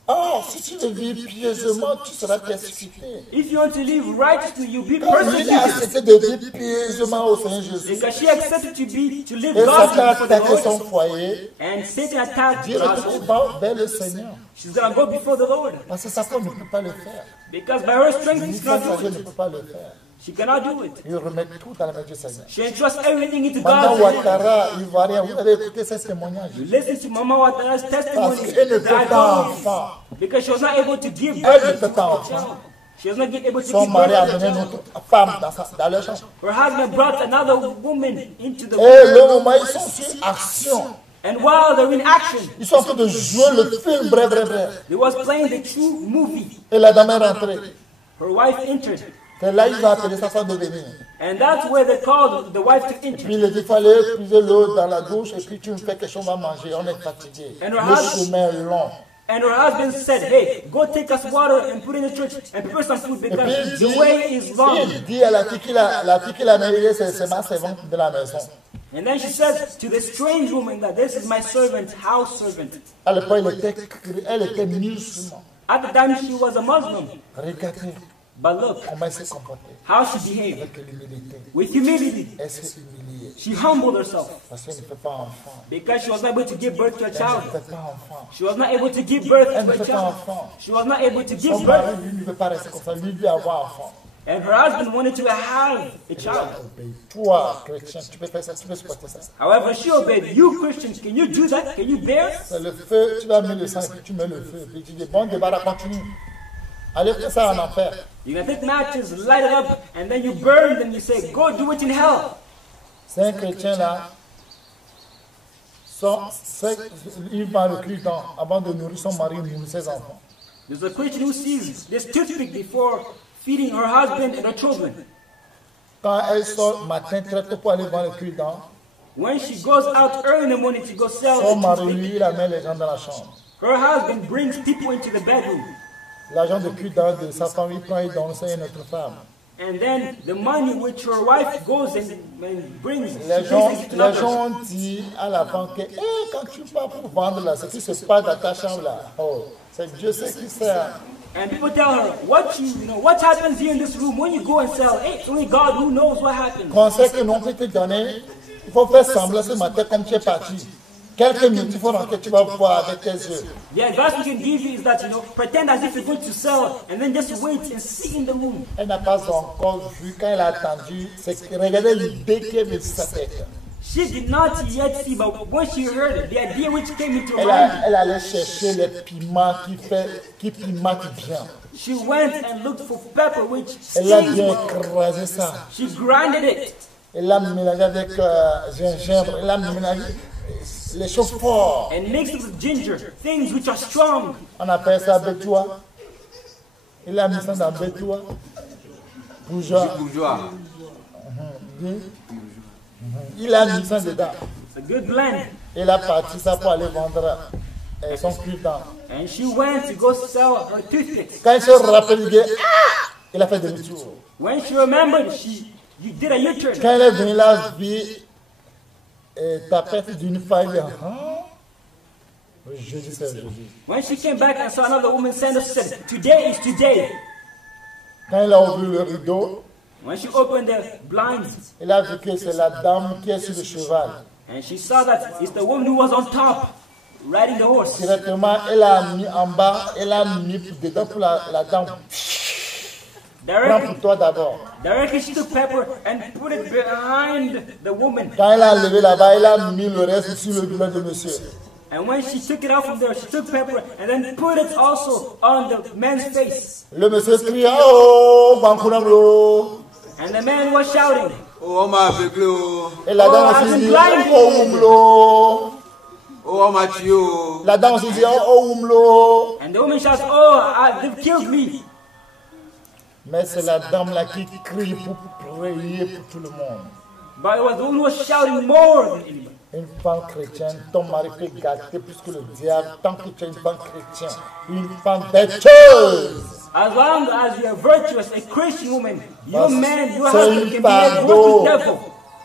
si tu le vis pieusement, tu seras persécuté. if you want to live righteously, you'll be Comme il a persecuted. accepté de vivre pieusement au Seigneur Jésus, Because she accepted to live et Satan a godly before the attaqué son Lord, foyer, and Satan attacked Dieu her household. va vers le Seigneur. She's gonna go before the Lord. Parce que Satan ne peut pas le faire. Because by her strength, Ni she cannot do passager ne it. peut pas le faire. She cannot do it. Il remet tout dans la main du Seigneur. She entrusts everything into Madame God's hands. Ouattara, Ivoirien, vous avez écouté ce témoignage. You listen to Mama Ouattara's Parce testimony. qu'elle ne peut pas That enfant. because she was not able to give Elle ne birth peut to pas a enfant. child. She was not able to Son give mari a birth to amené a une child. autre femme dans leur chambre. Her husband brought another woman into the Et le room. moment, ils sont sur action. And while they're in action, Ils sont en train de jouer le film, bref. they was playing the true movie. Et la dame est rentrée. Her wife entered. C'est là qu'il va appeler sa femme de venir. And that's where they called the wife to enter. Puis il a dit, il fallait puiser l'eau dans la douche et puis tu me fais quelque chose à manger. On est fatigué. And Le her husband- chemin est long. And her husband said, hey, go take us water and put it in the church and prepare some food Et puis because the way is long. il dit à la fille qu'il a mariée, c'est ma servante de la maison. And then she says to the strange woman that this is my servant, house servant. À l'époque, elle était musulmane. At the time she was a Muslim. Regardez But look comment elle s'est comportée. how she behaved. Avec l'humilité. With humility. Elle s'est humiliée. She humbled herself Parce qu'elle ne fait pas enfant. because she was not able to give birth to a Elle ne child. fait pas enfant. She was not able to give birth Elle to ne a fait pas child. enfant. She was not able to Son give mari, birth. lui, ne veut pas rester comme ça. Lui, veut avoir enfant. And her husband wanted to have a child. Toi, chrétien, tu peux faire ça, tu peux supporter ça. However, she obeyed. You Christians, can you do that? Can you bear? C'est le feu, tu vas mettre le sang et puis tu mets le feu. Puis tu dis, bon, débarras, continue. Allez, fais ça en enfer. You're gonna take matches, light it up, and then you burn them. You say, go do it in hell. C'est un chrétien là. Il va le cul avant de nourrir son mari, il nourrit ses enfants. There's a Christian who sees this toothpick before feeding her husband and her children. Quand elle sort matin très tôt pour aller vendre le cul When she goes out early in the morning to go sell son the mari, toothpick, lui, il amène les gens dans la chambre. her husband brings people into the bedroom. L'argent de cul de sa femme, il prend et donne ça à une autre femme. And then the money which her wife goes and brings, she Les brings it to others. gens disent à la femme que quand tu pars pour vendre là, ce qui se passe dans ta chambre là, oh, c'est Dieu sait qui sert. And people tell her, what happens here in this room when you go and sell? Hey, it's only God who knows what happens. Conseil que l'on peut te donner, Il faut faire semblant ce matin comme tu es parti. Quelques minutes, il faut rentrer, tu vas voir avec tes yeux. The advice we can give you is that, pretend as if you're going to sell and then just wait and see in the room. Elle n'a pas encore vu quand elle a attendu. Regardez l'idée qui est venue sur sa tête. She did not yet see, but when she heard it, the idea which came into her mind, Elle allait chercher les piments qui pimentent bien. she went and looked for pepper which Elle a stings bien well. écrasé ça. She grinded it. Elle l'a mélangé avec gingembre. Elle l'a mélangé les choses fortes. And mixed it with ginger, things which are strong. On appelle ça bétois. Il a mis ça dans bétois. Bourgeois. Bourgeois. Il a mis ça dedans. It's a good blend. Il a parti ça pour aller vendre son cure-dent. And she went to go sell her toothpicks. Quand il se rappelle, il dit ah! Il a fait demi-tour. When she remembered, you did a U-turn. Quand elle est venue la vie, tapette d'une faille. Jésus, c'est Jésus. When she came back and saw another woman stand up, she said, "Today is today." Quand il a ouvert le rideau, When she opened the blinds, il a vu que c'est la dame qui est sur le cheval. and she saw that it's the woman who was on top, riding the horse. Directement, elle a mis en bas, elle a mis dedans pour la dame. Prends pour toi d'abord. Directly she took pepper and put it behind the woman. Quand elle a levé là-bas, elle a mis le reste sur le bilan de monsieur. And when she took it out from there, she took pepper and then put it also on the man's face. Le monsieur cria, oh, Bankunamlo. And the man was shouting. Oh, on m'a aveuglé. Oh, Et la dame aussi dit, oh, Umlo. on m'a tué. Oh. La dame aussi dit, oh, Umlo. And the woman shouts, "Oh, they've killed me." Mais c'est la dame là qui crie pour prier pour tout le monde. But it was the one who was shouting more than anybody. Une femme chrétienne, ton mari peut gâter plus que le diable tant que tu es une femme chrétienne. Une femme vertueuse. As long as you are virtuous, a Christian woman, your man, your C'est husband une can be a fardeau. virtuous devil.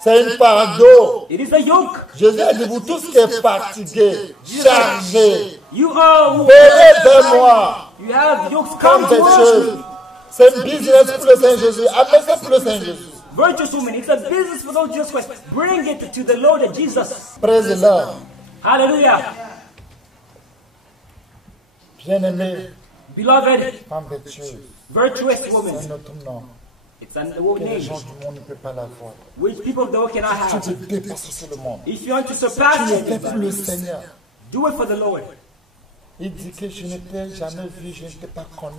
C'est une fardeau. It is a yoke. Jésus a dit, vous tous qui êtes fatigués, chargés, You all who venez vers moi. you have yokes, Femme come towards vertueuse. me. C'est un business pour le Saint Jésus. Appelle ça pour le Saint Jésus. Virtuous woman, it's a business for Lord Jesus Christ. Bring it to the Lord Jesus. Praise-le. Hallelujah. Bien-aimé, Beloved, femme vertueuse. virtuous C'est woman. notre nom. It's a Que les name gens du monde ne peuvent pas l'avoir. which people of the world cannot Tu have. te dépasses sur le monde. If you want to Tu surpass le fais pour everybody, le Seigneur. do it for the Lord. Il dit que je ne t'ai jamais vu, je ne t'ai pas connu.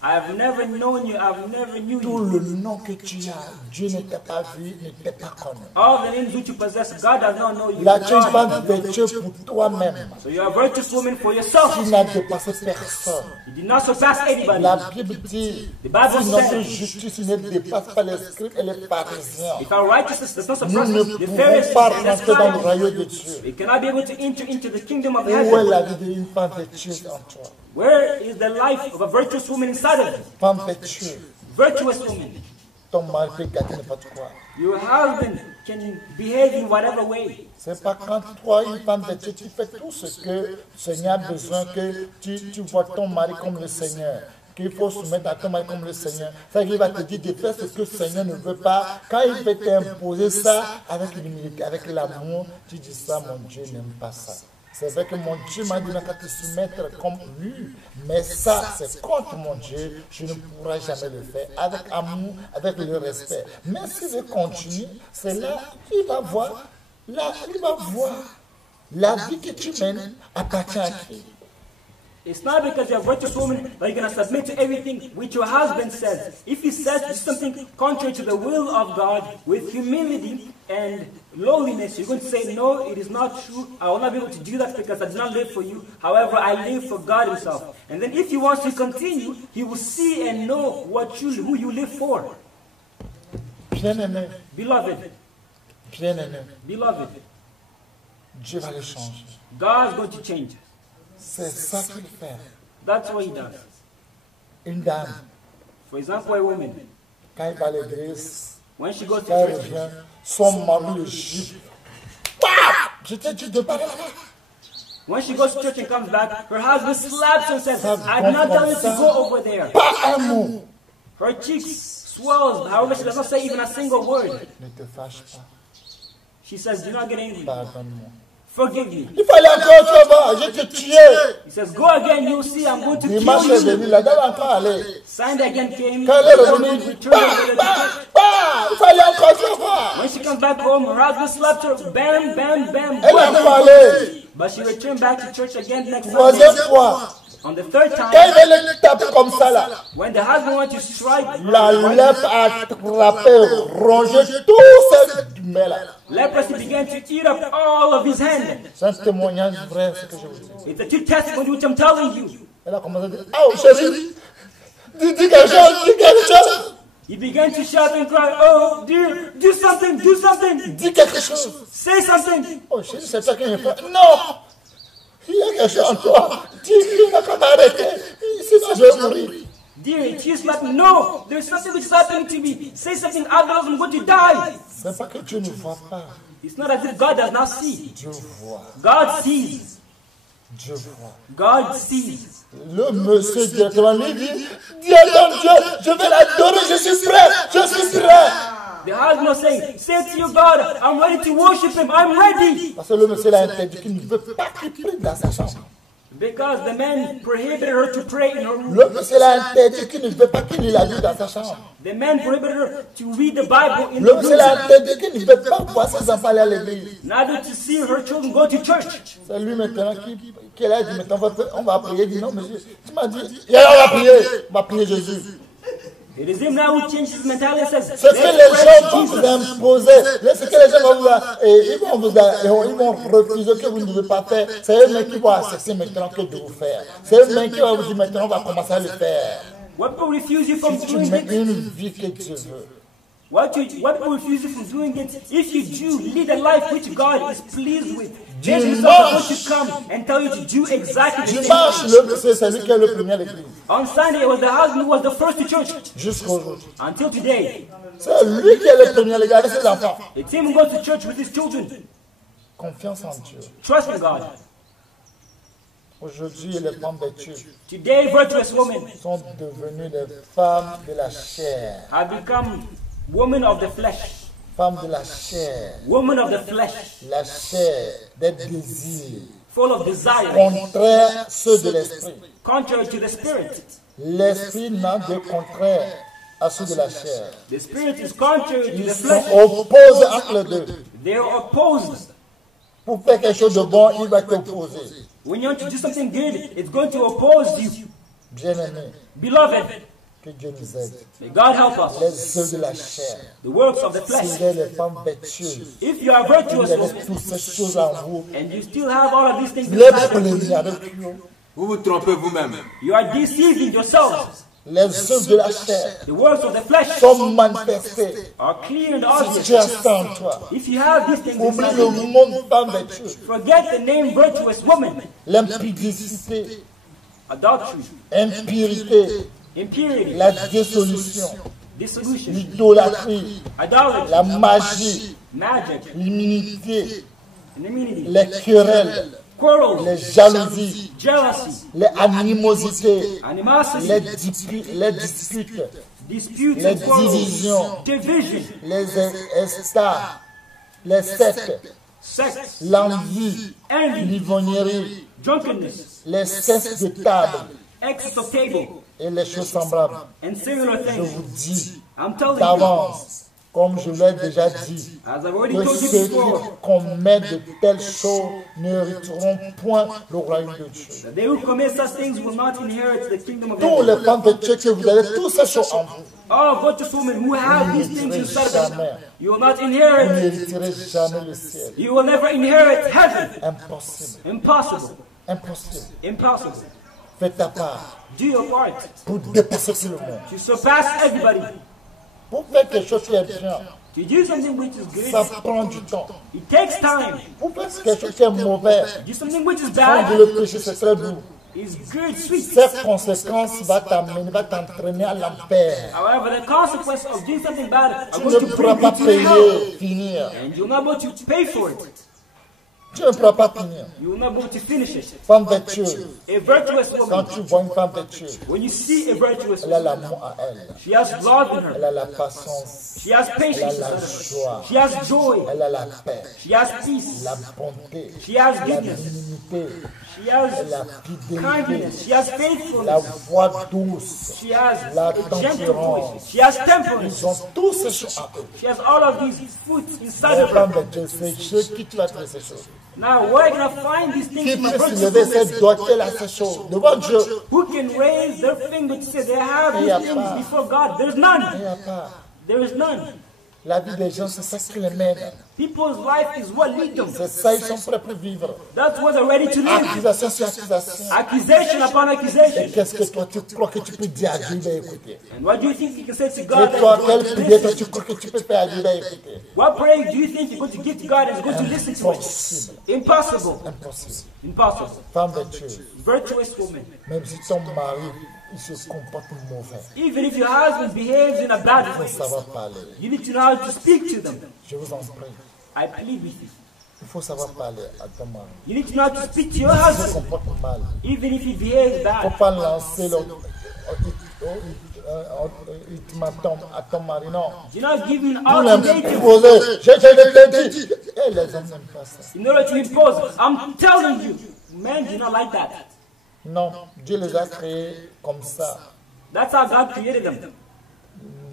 I've never known you, I've never knew Tout you. le nom que tu as, Dieu ne t'a pas vu, ne t'a pas connu. All the names which you possess, God does not know you. Là, tu es une God femme does not know you. vertueuse pour toi-même. So you are a virtuous woman for yourself. Tu n'as dépassé personne. You did not surpass anybody. La Bible dit, The Bible si notre says, justice ne dépasse pas les scribes et les pharisiens, if our righteousness does not nous surpass ne the pouvons Pharisees pas and the rentrer dans le scribes, royaume de Dieu. we cannot be able to enter into the kingdom of Où est heaven. la vie d'une femme vertueuse en toi? Where is the life of a virtuous woman inside of you? Femme vertueuse, Virtuous woman. ton mari peut gâter n'importe quoi. Your husband can behave in whatever way. C'est pas quand toi, une femme vertueuse, tu fais tout ce que le Seigneur a besoin, que tu vois ton mari comme le Seigneur, qu'il faut soumettre à ton mari comme le Seigneur. Ça qu'il va te dire de faire ce que le Seigneur ne veut pas. Quand il veut t'imposer ça avec l'humilité, avec l'amour, tu dis ça, mon Dieu n'aime pas ça. C'est vrai que mon Dieu m'a dit qu'à te soumettre comme lui, mais ça, c'est contre mon Dieu. Je ne pourrai jamais le faire avec amour, avec le respect. Mais si je continue, c'est là qu'il va voir. Là, il va voir. La vie que tu mènes appartient à qui? It's not because you're a virtuous woman that you're going to submit to everything which your husband says. If he says something contrary to the will of God, with humility and lowliness, you're going to say, no, it is not true. I will not be able to do that because I did not live for you. However, I live for God himself. And then if he wants to continue, he will see and know who you live for. Bien-aimé, Beloved, bien-aimé, beloved, Dieu va le changer. God's going to change. C'est ça qu'il fait. That's what he does. Une dame, For example, a woman, quand elle va à l'église, when she goes to quand elle church, revient, son mari le gifle. Paf! Je t'ai dit de parler là-bas. when she goes to church and comes back, her husband slaps her and says, I did not tell you to go over there. Pas un mot. Her cheeks swells, however, she does not say even a single word. Ne te fâche pas. She says, do not get angry. Pardonne-moi. Forgive me. Il fallait encore, tu vas voir, je te tuer. He says, go again, you'll see, I'm going to Dimanche kill est you. venu, la dame a encore allé. Sunday again came. Quand elle est The revenue, woman returned over to church. il fallait encore, tu vas voir. When she comes back home, her husband slapped her. Bam, bam, bam. Elle a encore allé. But she returned back to church again next Troisième Sunday. fois. On the third Quand time, elle le tape comme ça là, when the husband went to strike, la lèpre a attrapé, rongé tout ce du là. leprosy began to eat up all of his hand. C'est un témoignage vrai, ce que je vous dis. It's a true testimony which I'm telling you. Elle a commencé à dire, oh chérie, dis quelque chose, dis quelque chose. He began to shout and cry, oh dear, do something, do something, Dis quelque chose. say something. Oh chérie, c'est toi qui me fait. Non, il y a quelque chose en toi. Dis, il n'a pas arrêté. Sinon je vais mourir. Dear, she slapped me. No, there's something which is happening to me. Say something, otherwise I'm going to die. C'est pas que Dieu ne voit pas. It's not as if God does not see. Dieu voit. God sees. Dieu voit. God sees. Le monsieur directement lui dit, dis à ton Dieu, je vais l'adorer, je suis prêt, je suis prêt. The husband was saying, say to your God, I'm ready to worship him. I'm ready. Parce que le monsieur l'a interdit qu'il ne veut pas qu'il prie dans sa chambre. Because the man prohibited her to pray in her room. Le monsieur l'a interdit qu'il ne veut pas qu'il lit la Bible dans sa chambre. The man prohibited her to read the Bible in Le the monsieur l'a room. interdit qu'il ne veut pas voir ses enfants aller à l'église. Neither to see her children go to church. C'est lui maintenant qui a dit, maintenant on va prier. Il dit non, monsieur, tu m'as dit, on va prier Jésus. It is him now who changes his mentality and says, Ce que les gens vont vous imposer, ce que les gens vont ils vont refuser que vous ne devez pas faire, c'est eux-mêmes qui vont accepter maintenant que de vous faire. C'est eux-mêmes qui vont vous dire maintenant on va commencer à le faire. what will refuse you from Si tu doing mets it? une vie que Dieu veut, What will refuse you from doing it? If you do lead a life which God is pleased with, then He's going to come and tell you to do exactly the same dimanche, thing. le monsieur, c'est lui qui est le premier à l'église. On Sunday, it was the husband who was the first to church. Jusqu'à aujourd'hui. Until today, C'est lui qui est le premier à l'église avec ses enfants. it's him who goes to church with his children. Confiance en Dieu. Trust in God. Aujourd'hui, les femmes vêtues Today, virtuous women sont devenues des femmes de la chair. have become women of the flesh. Femmes de la chair. Women of the flesh, La chair des désirs. full of desire, Contraire ceux de l'esprit. contrary to the spirit. L'esprit n'a de contraire à ceux de la chair. The spirit is contrary to Ils the sont flesh. opposés entre les deux. They are opposed. Pour faire quelque chose de bon, il va t'opposer. When you want to do something good, it's going to oppose you. Bien-aimés, Beloved, que Dieu nous aide. may God help us. Les œufs de la chair. The works of the Si flesh. vous êtes les femmes vertueuses, If you are vous virtuous avez women, toutes ces choses en vous. and you still have all of these things Les inside you, plaignez avec vous. Vous vous trompez vous-même. you are deceiving yourselves. Les œufs de la chair The works of the flesh sont manifestés. are clear and Si obvious. tu as ça en toi, If you have these things oublie inside le you, monde femme vertueuse. forget the name virtuous woman. L'impudicité, Adultery, impurité, impurity, la dissolution, dissolution, l'idolâtrie, idolatry, la magie, magic, l'immunité, immunity, les querelles, quarrels, les jalousies, jealousy, les animosités, animosity, les disputes, disputes les and quarrels, divisions, division, les estats, les sectes, sex, l'envie, envy, l'ivrognerie, drunkenness, les cesses de table excess of table, et les choses semblables. and similar Je things. vous dis I'm telling you, d'avance, comme je l'ai déjà dit, as I've already que told you ceux qui before, commettent de telles choses ne hériteront point le royaume de Dieu. that they who commit such things will not inherit the kingdom of Tous heaven. les femmes de Dieu que vous avez, toutes ces choses en vous, All virtuous women who have these things inside of them, jamais, you will not vous inherit. n'hériterez jamais le ciel. You will never inherit heaven. Impossible, Impossible. impossible. Impossible. Faites ta part Do your part pour dépasser tout le monde. to surpass everybody. Pour faire quelque chose qui est bien, To do something which is ça good, prend du temps. it takes time. Pour faire quelque chose qui est mauvais, Do something which is quand vous bad, le péché, c'est très doux. is good, sweet. Cette conséquence va t'amener, va t'entraîner à l'enfer. However, the consequence of doing something bad are Tu going ne to pourras bring pas you to hell. payer, finir. And you'll not be able to pay for it. Tu ne pourras pas finir. You will not be able to finish it. Femme vertueuse. A virtuous Quand woman, tu vois une femme vertueuse, when you see a virtuous elle a woman, l'amour à elle. she has love in Elle her. a la patience. She has Elle a patience. la joie. She has joy. Elle a la paix. She has peace. La bonté. She has La goodness. dignité. She has La fidélité. kindness. She has La faithfulness. voix douce. She has La a gentle tempérance. voice. She has temperance. Ils ont tous ces choses à eux. She has all of these fruits inside Les of femmes her. vertueuses, c'est chez qui tu vas trouver ces choses. Now, where are you going to find these things Qui in a peut se virtuous lever woman? cette doigt qu'elle a ces choses devant Dieu? Who can raise their finger to say they have Il y a these pas. things before God? There's Il none. n'y a pas. There is none. La vie des gens, c'est ça qui les mène. People's life is what leads them. C'est ça, ils sont prêts pour vivre. That's what they're ready to live. Accusation sur accusation. Accusation upon Et accusation. qu'est-ce que toi, tu crois que tu peux dire à Dieu? Il va écouter. And what do you think you can say to Et God? toi, that quelle is going to prière toi, listen? tu crois que tu peux faire à Dieu? Il va écouter. What prayer do you think you're going to give to God and is going to listen to it? Impossible. Impossible. Impossible. Impossible. Femme vertueuse, Virtuous woman. même si ton mari, il se comporte mauvais, Even if your husband behaves in a bad il way, faut savoir parler. you need to know how to speak to them. Je vous en prie. I plead with you. Il faut savoir parler à ton mari. You need to know how to speak to your Il se husband, comporte mal. even if he behaves Il ne faut bad. pas lancer l'ultimatum à ton mari, non. Do not give him Pour ultimatum l'imposer, je te dit. Et les hommes n'aiment pas ça. in order to impose. I'm telling you, men do not like that. Non, Dieu les a créés comme ça. That's how God created them.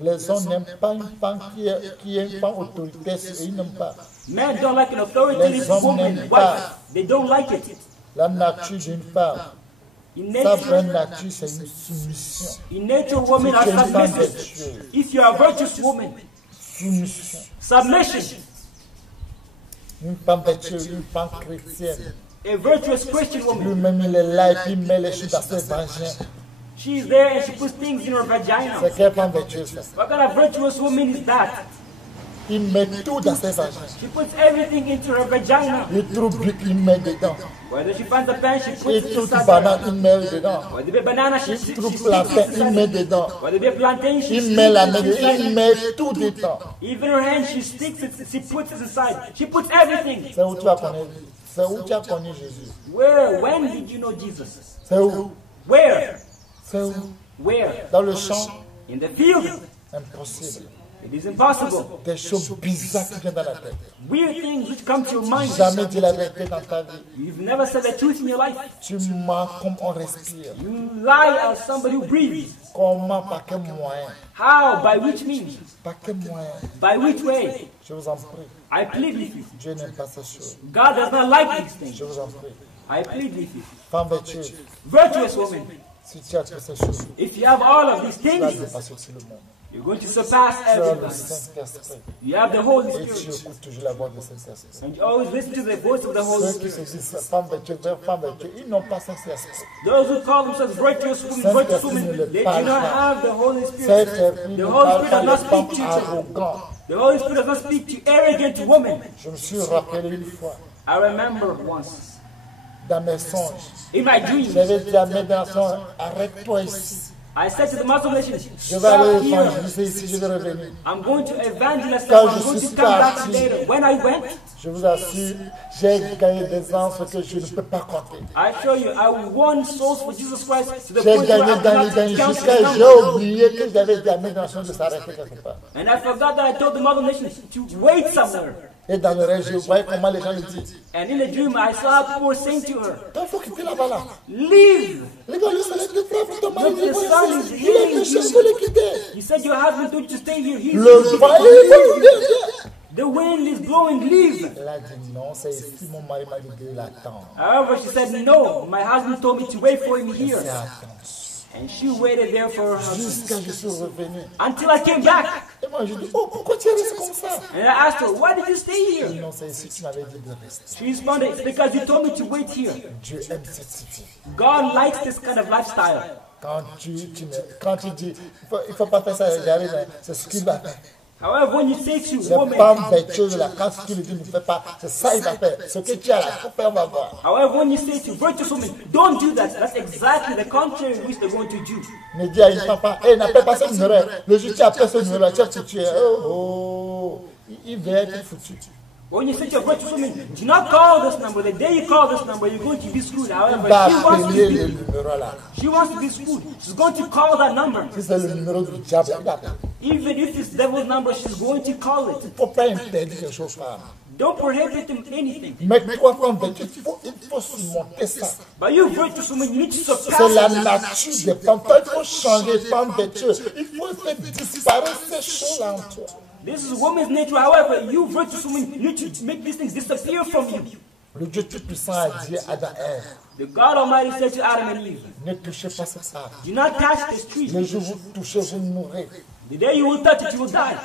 Les hommes n'aiment pas une femme qui est une femme autoritaire, ils n'aiment pas. Men don't like an authoritative woman, wife. They don't like it. La nature d'une femme, In sa vraie nature, nature, c'est une soumission. in nature, women are submissive. If you are a virtuous woman, Soumission. submission. Une femme vertueuse, une femme chrétienne. A virtuous Christian woman. Lui-même, il est là et puis il met les choses dans ses vagins. She's there and she puts things in her vagina. C'est quelle femme vertueuse, ça? What kind of virtuous woman is that? Il met tout dans ses vagins. She puts everything into her vagina. Il trouve briques, il met dedans. Whether she finds a pen, she puts Il it trouve inside banane, her. il met dedans. Whether it be banana, she Il sticks trouve it plantain, il met inside. dedans. Whether it be plantain, she Il met la sticks main, it il inside. met tout dedans. Even her hand, she sticks it, she puts it inside. She puts everything. C'est où tu as connu, c'est où tu as connu Jésus. Where? When did you know Jesus? C'est où? Where? C'est où? Where? Dans le champ? In the field. Impossible. It is impossible. Des choses bizarres qui viennent dans la tête. Weird things which come to your mind. Jamais dit la vérité dans ta vie. You've never said the truth in your life. Tu mens comme on respire. You lie as somebody who breathes. Comment, par quel moyen? How? By which means? Par quel moyen? By which way? Je vous en prie. I plead with you. Dieu n'aime pas ces choses. God does not like these things. Je vous en prie. I plead with you. Femme vertueuse, Virtuous woman, si tu as toutes ces choses, if you have all of these tu vas things, dépasser aussi le monde. you're going to surpass Tu as le everybody. Saint-Esprit. You have the Holy Et tu Spirit. écoutes toujours la voix du Saint-Esprit. And you always listen to the voice of the Holy Ceux qui Spirit. se disent femme vertueuse, ils n'ont pas Saint-Esprit. Those who call themselves virtuous women, they do not have the Holy Spirit. Saint-Esprit The ne Holy parle Spirit pas does not des speak femmes to arrogantes. The Holy Spirit does not speak to arrogant women. Je me suis rappelé une fois, I remember once, dans mes songes, in my dreams, j'avais dit à mes garçons, arrête-toi ici. I said to the Muslim nation, Je vais aller stop here. évangéliser ici, je vais revenir. I'm going to evangelize. Quand I'm je going suis to come back parti, later. When I went, Je vous assure, j'ai gagné des âmes que je ne peux pas compter. I show you, I won souls for Jesus Christ to the J'ai point where I gagné, could not count jusqu'à the j'ai number. oublié que j'avais dit à mes garçons de s'arrêter quelque part. And I forgot that I told the Muslim nation to wait somewhere. Et dans le rêve, je voyais comment les gens le disent. And in the dream, I saw people were saying to her, Il faut quitter là-bas là. leave. Regarde le soleil de frère, ton mari, Look, the il sun is il a péché, il faut le quitter. You said your husband told you to stay here. He's Le vent, il faut le The wind is blowing, leave. Elle a dit non, c'est ici, mon mari m'a dit de l'attendre. However, she said, no, my husband told me to wait for him here. C'est attendre. And she waited there for her husband Jusqu'à je suis revenu. until I came back. Et moi, je dis, oh, pourquoi tu es resté comme ça? And I asked her, why did you stay here? Non, c'est ici que tu m'avais dit de rester. She responded, it's because you told me to wait here. Dieu aime cette vie. God likes this kind of lifestyle. Quand tu dis, il faut pas faire ça, j'arrive, c'est ce qu'il va faire. However, when you say to Les women, femmes vertueuses, là, quand tu lui dis ne fais pas, c'est ça qu'il va faire. Ce que tu as là, faut faire, on va voir. however, when you say to virtuous women, don't do that, that's exactly the contrary which they're going to do. Ne dis à une femme pas, hey, n'appelle pas ce numéro. Le jour où tu appelles ce numéro, tu es foutu. Oh, il va être foutu. When you say to your virtuous woman, do not call this number. The day you call this number, you're going to be screwed. However, Va she wants appeler to le be, numéro là. she wants to be screwed. She's going to call that number. Si c'est le numéro du diable, elle appelle. Even if it's devil's number, she's going to call it. Il ne faut pas interdire quelque chose, femme. Don't prohibit them anything. Mais toi, femme, il faut surmonter ça. But you virtuous woman, you need to C'est surpass la it. nature des femmes. Toi, il faut changer femme de Dieu. Il faut faire disparaître ces choses-là en toi. This is woman's nature. However, you virtuous woman, you need to make these things disappear from you. Le Dieu Tout-Puissant a dit à Adam et Ève, The God Almighty said to Adam and Eve, ne touchez pas ça. do not touch this tree. Le jour où vous touchez, vous mourrez. The day you will touch it, you will die.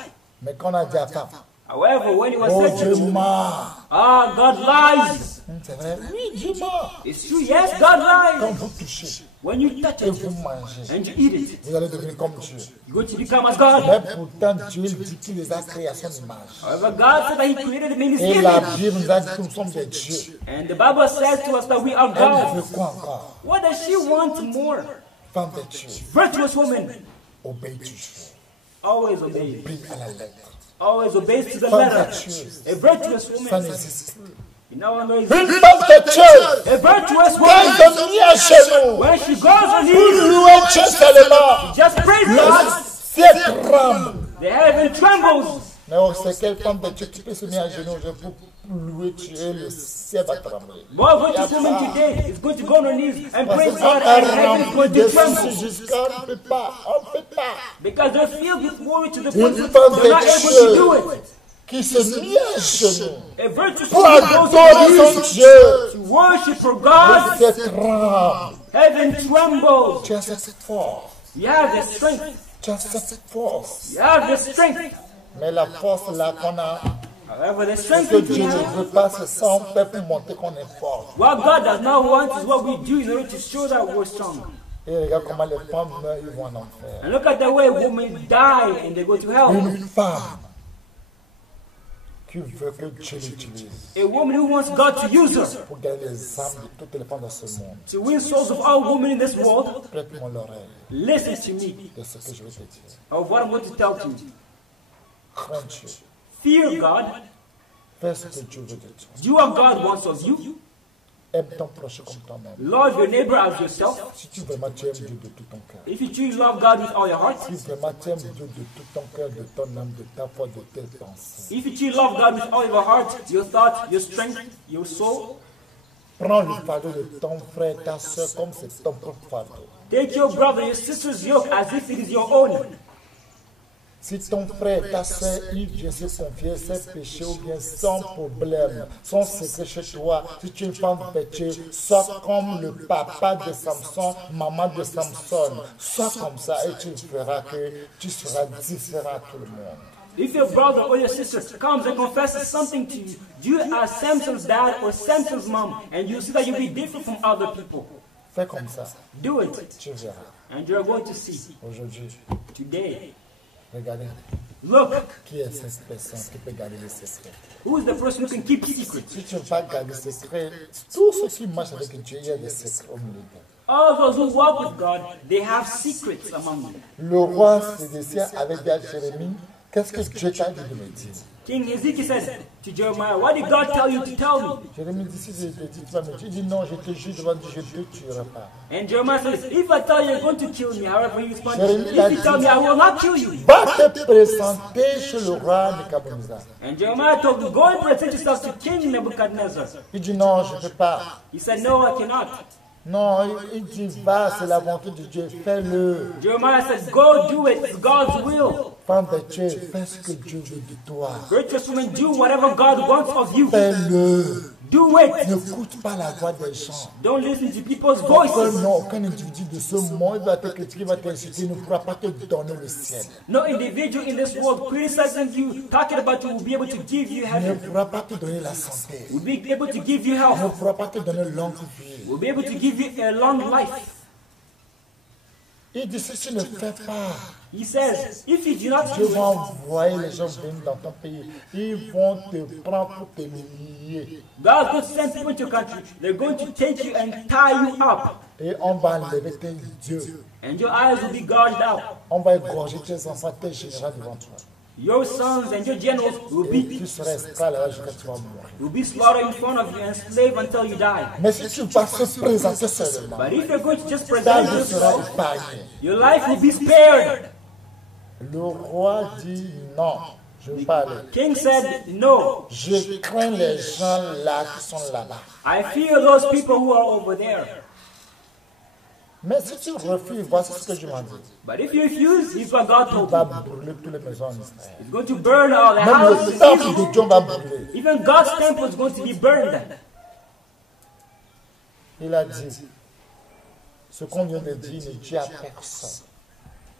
Mais quand on a dit à femme, However, when it was oh said Dieu to ment. God lies. C'est vrai? Oui, Dieu ment. It's true, yes, God Quand lies. vous touchez When you touch et it vous mangez, and you eat it, vous allez devenir comme Dieu. you're going to become as God. Mais pourtant, Dieu dit qu'il les a créés à son image. However, God said that He created them in His Et la image. Bible nous a dit que nous sommes des dieux. And the Bible says to us that we are Elle veut God. quoi encore? What does she want more? Femme de Dieu, Virtuous woman obéis toujours. always obeys. Obéis à la lettre. Always obeys to the Femme letter. vertueuse, A virtuous ça woman. n'existe plus. You know what I mean? Une femme vertueuse, A virtuous quand woman. elle se met à genoux, When she goes on pour knees, louer Dieu seulement, just praise le God. ciel tremble. The heaven trembles. Mais oh, c'est quelle femme de Dieu qui peut se mettre à genoux pour louer Dieu, le ciel va trembler. More virtuous woman today is going to go on her knees and Parce praise que God, quand and elle heaven is remplit going de to soucis tremble. jusqu'à on ne peut pas, on ne peut pas. Because they're filled with worry to the point Une that femme they're not able to do vertueuse it. qui se met à genoux A virtuous pour woman goes on adorer her son knees Dieu, to worship for le God. ciel tremble. Heaven trembles. Tu as cette force, You have the strength. tu as cette force. You have the strength. Mais la force là qu'on a, However, the ce strength que we Dieu have, ne veut pas, c'est ça on fait pour montrer qu'on est fort. what God does not want is what we do in order to show that we're strong. Et regarde comment les femmes meurent, ils vont en enfer. And look at the way women die and they go to hell. Une femme qui veut que Dieu l'utilise A woman who wants God to use her pour gagner les âmes de toutes les femmes dans ce monde. to win souls of all women in this world. Prête-moi l'oreille Listen to me de ce que je vais te dire. of what I'm going to tell you. Crains Dieu. Fear God. Fais ce que Dieu veut de toi. Do what God wants of you. Aime ton prochain comme toi-même. Love your neighbor as yourself. Si tu vraiment tu aimes Dieu de tout ton cœur. If you truly love God with all your heart. Si vraiment tu aimes Dieu de tout ton cœur, de ton âme, de ta foi, de tes pensées. If you truly love God with all your heart, your thought, your strength, your soul. Prends le fardeau de ton frère, ta soeur, comme c'est ton propre fardeau. Take your brother, your sister's yoke as if it is your own. Si ton frère, ta soeur, il vient se confier ses péchés ou bien son problème, son secret chez toi, si tu es une femme péchée, sois comme le papa de Samson, maman de Samson. Sois comme ça et tu verras que tu seras différent à tout le monde. If your brother or your sister comes and confesses something to you, you are Samson's dad or Samson's mom, and you see that you'll be different from other people. Fais comme ça, Do it, tu verras. and you're going to see. Aujourd'hui, Today, regardez look, qui est cette personne qui peut garder les secrets. who is the person who can keep secrets? Si tu ne veux pas garder les secrets, tous ceux qui marchent avec Dieu, il y a des secrets au milieu d'eux. All those who walk with God, they have secrets among them. Le roi Sédécia avait dit à Jérémie, qu'est-ce que Dieu t'a dit de me dire? King Ezekiel said to Jeremiah, what did God tell you to tell me? Jérémie dit, si je te dis, tu vas me dire. Il dit, non, je te jure devant Dieu, je ne te tuerai pas. And Jeremiah says, if I tell you you're going to kill me, however you respond, Jeremiah if you tell me I will not kill you. Va te présenter chez le roi Nebuchadnezzar. And Jeremiah told him, go and present yourself to King Nebuchadnezzar. Il dit, non, je ne peux pas. He said, no, I cannot. Non, il dit, va, c'est la volonté de Dieu, fais-le. Jeremiah said, go do it, it's God's will. Femme de Dieu, fais ce que Dieu veut de toi. Virtuous women, do whatever God wants of you. Fais-le. Do it. N'écoute pas la voix des gens. Don't listen to people's Aucun, voices. non, aucun individu de ce monde va te critiquer, va t'insulter, ne pourra pas te donner le ciel. No individual in this world criticizing you, talking about you, will be able to give you Ne heaven. pourra pas te donner la santé. Will be able to give you Ne health. pourra pas te donner longue vie. Will be able to give you a long life. Il dit, si tu ne fais pas, He says, if you do not Dieu do va it, envoyer les gens venir dans ton pays. Ils vont te prendre pour te lier. God's going to send people into your country. They're going to take you and tie you up. Et on va enlever tes yeux. And your eyes will be gouged out. On va égorger tes enfants, tes généraux devant toi. Your sons and your generals will Et be tu seras esclave là jusqu'à ce que tu vas mourir. slaughtered in front of you and enslaved until you die. Mais si tu vas se présenter seulement, But if you're going to just ta present vie sera yourself, épargnée. your life will be spared. Le roi dit non, je veux pas aller. King said, no, Je crains les gens là qui sont là-bas. I fear those people who are over there. Mais si tu refuses, voici ce que je m'en dis. But if you refuse, here's what God Il told va you. brûler toutes les maisons en Israël. He's going to burn all the Même houses le in temple Israel. de Dieu va brûler. Even God's temple is going to be burned. Il a dit, ce qu'on vient de dire ne dit à personne.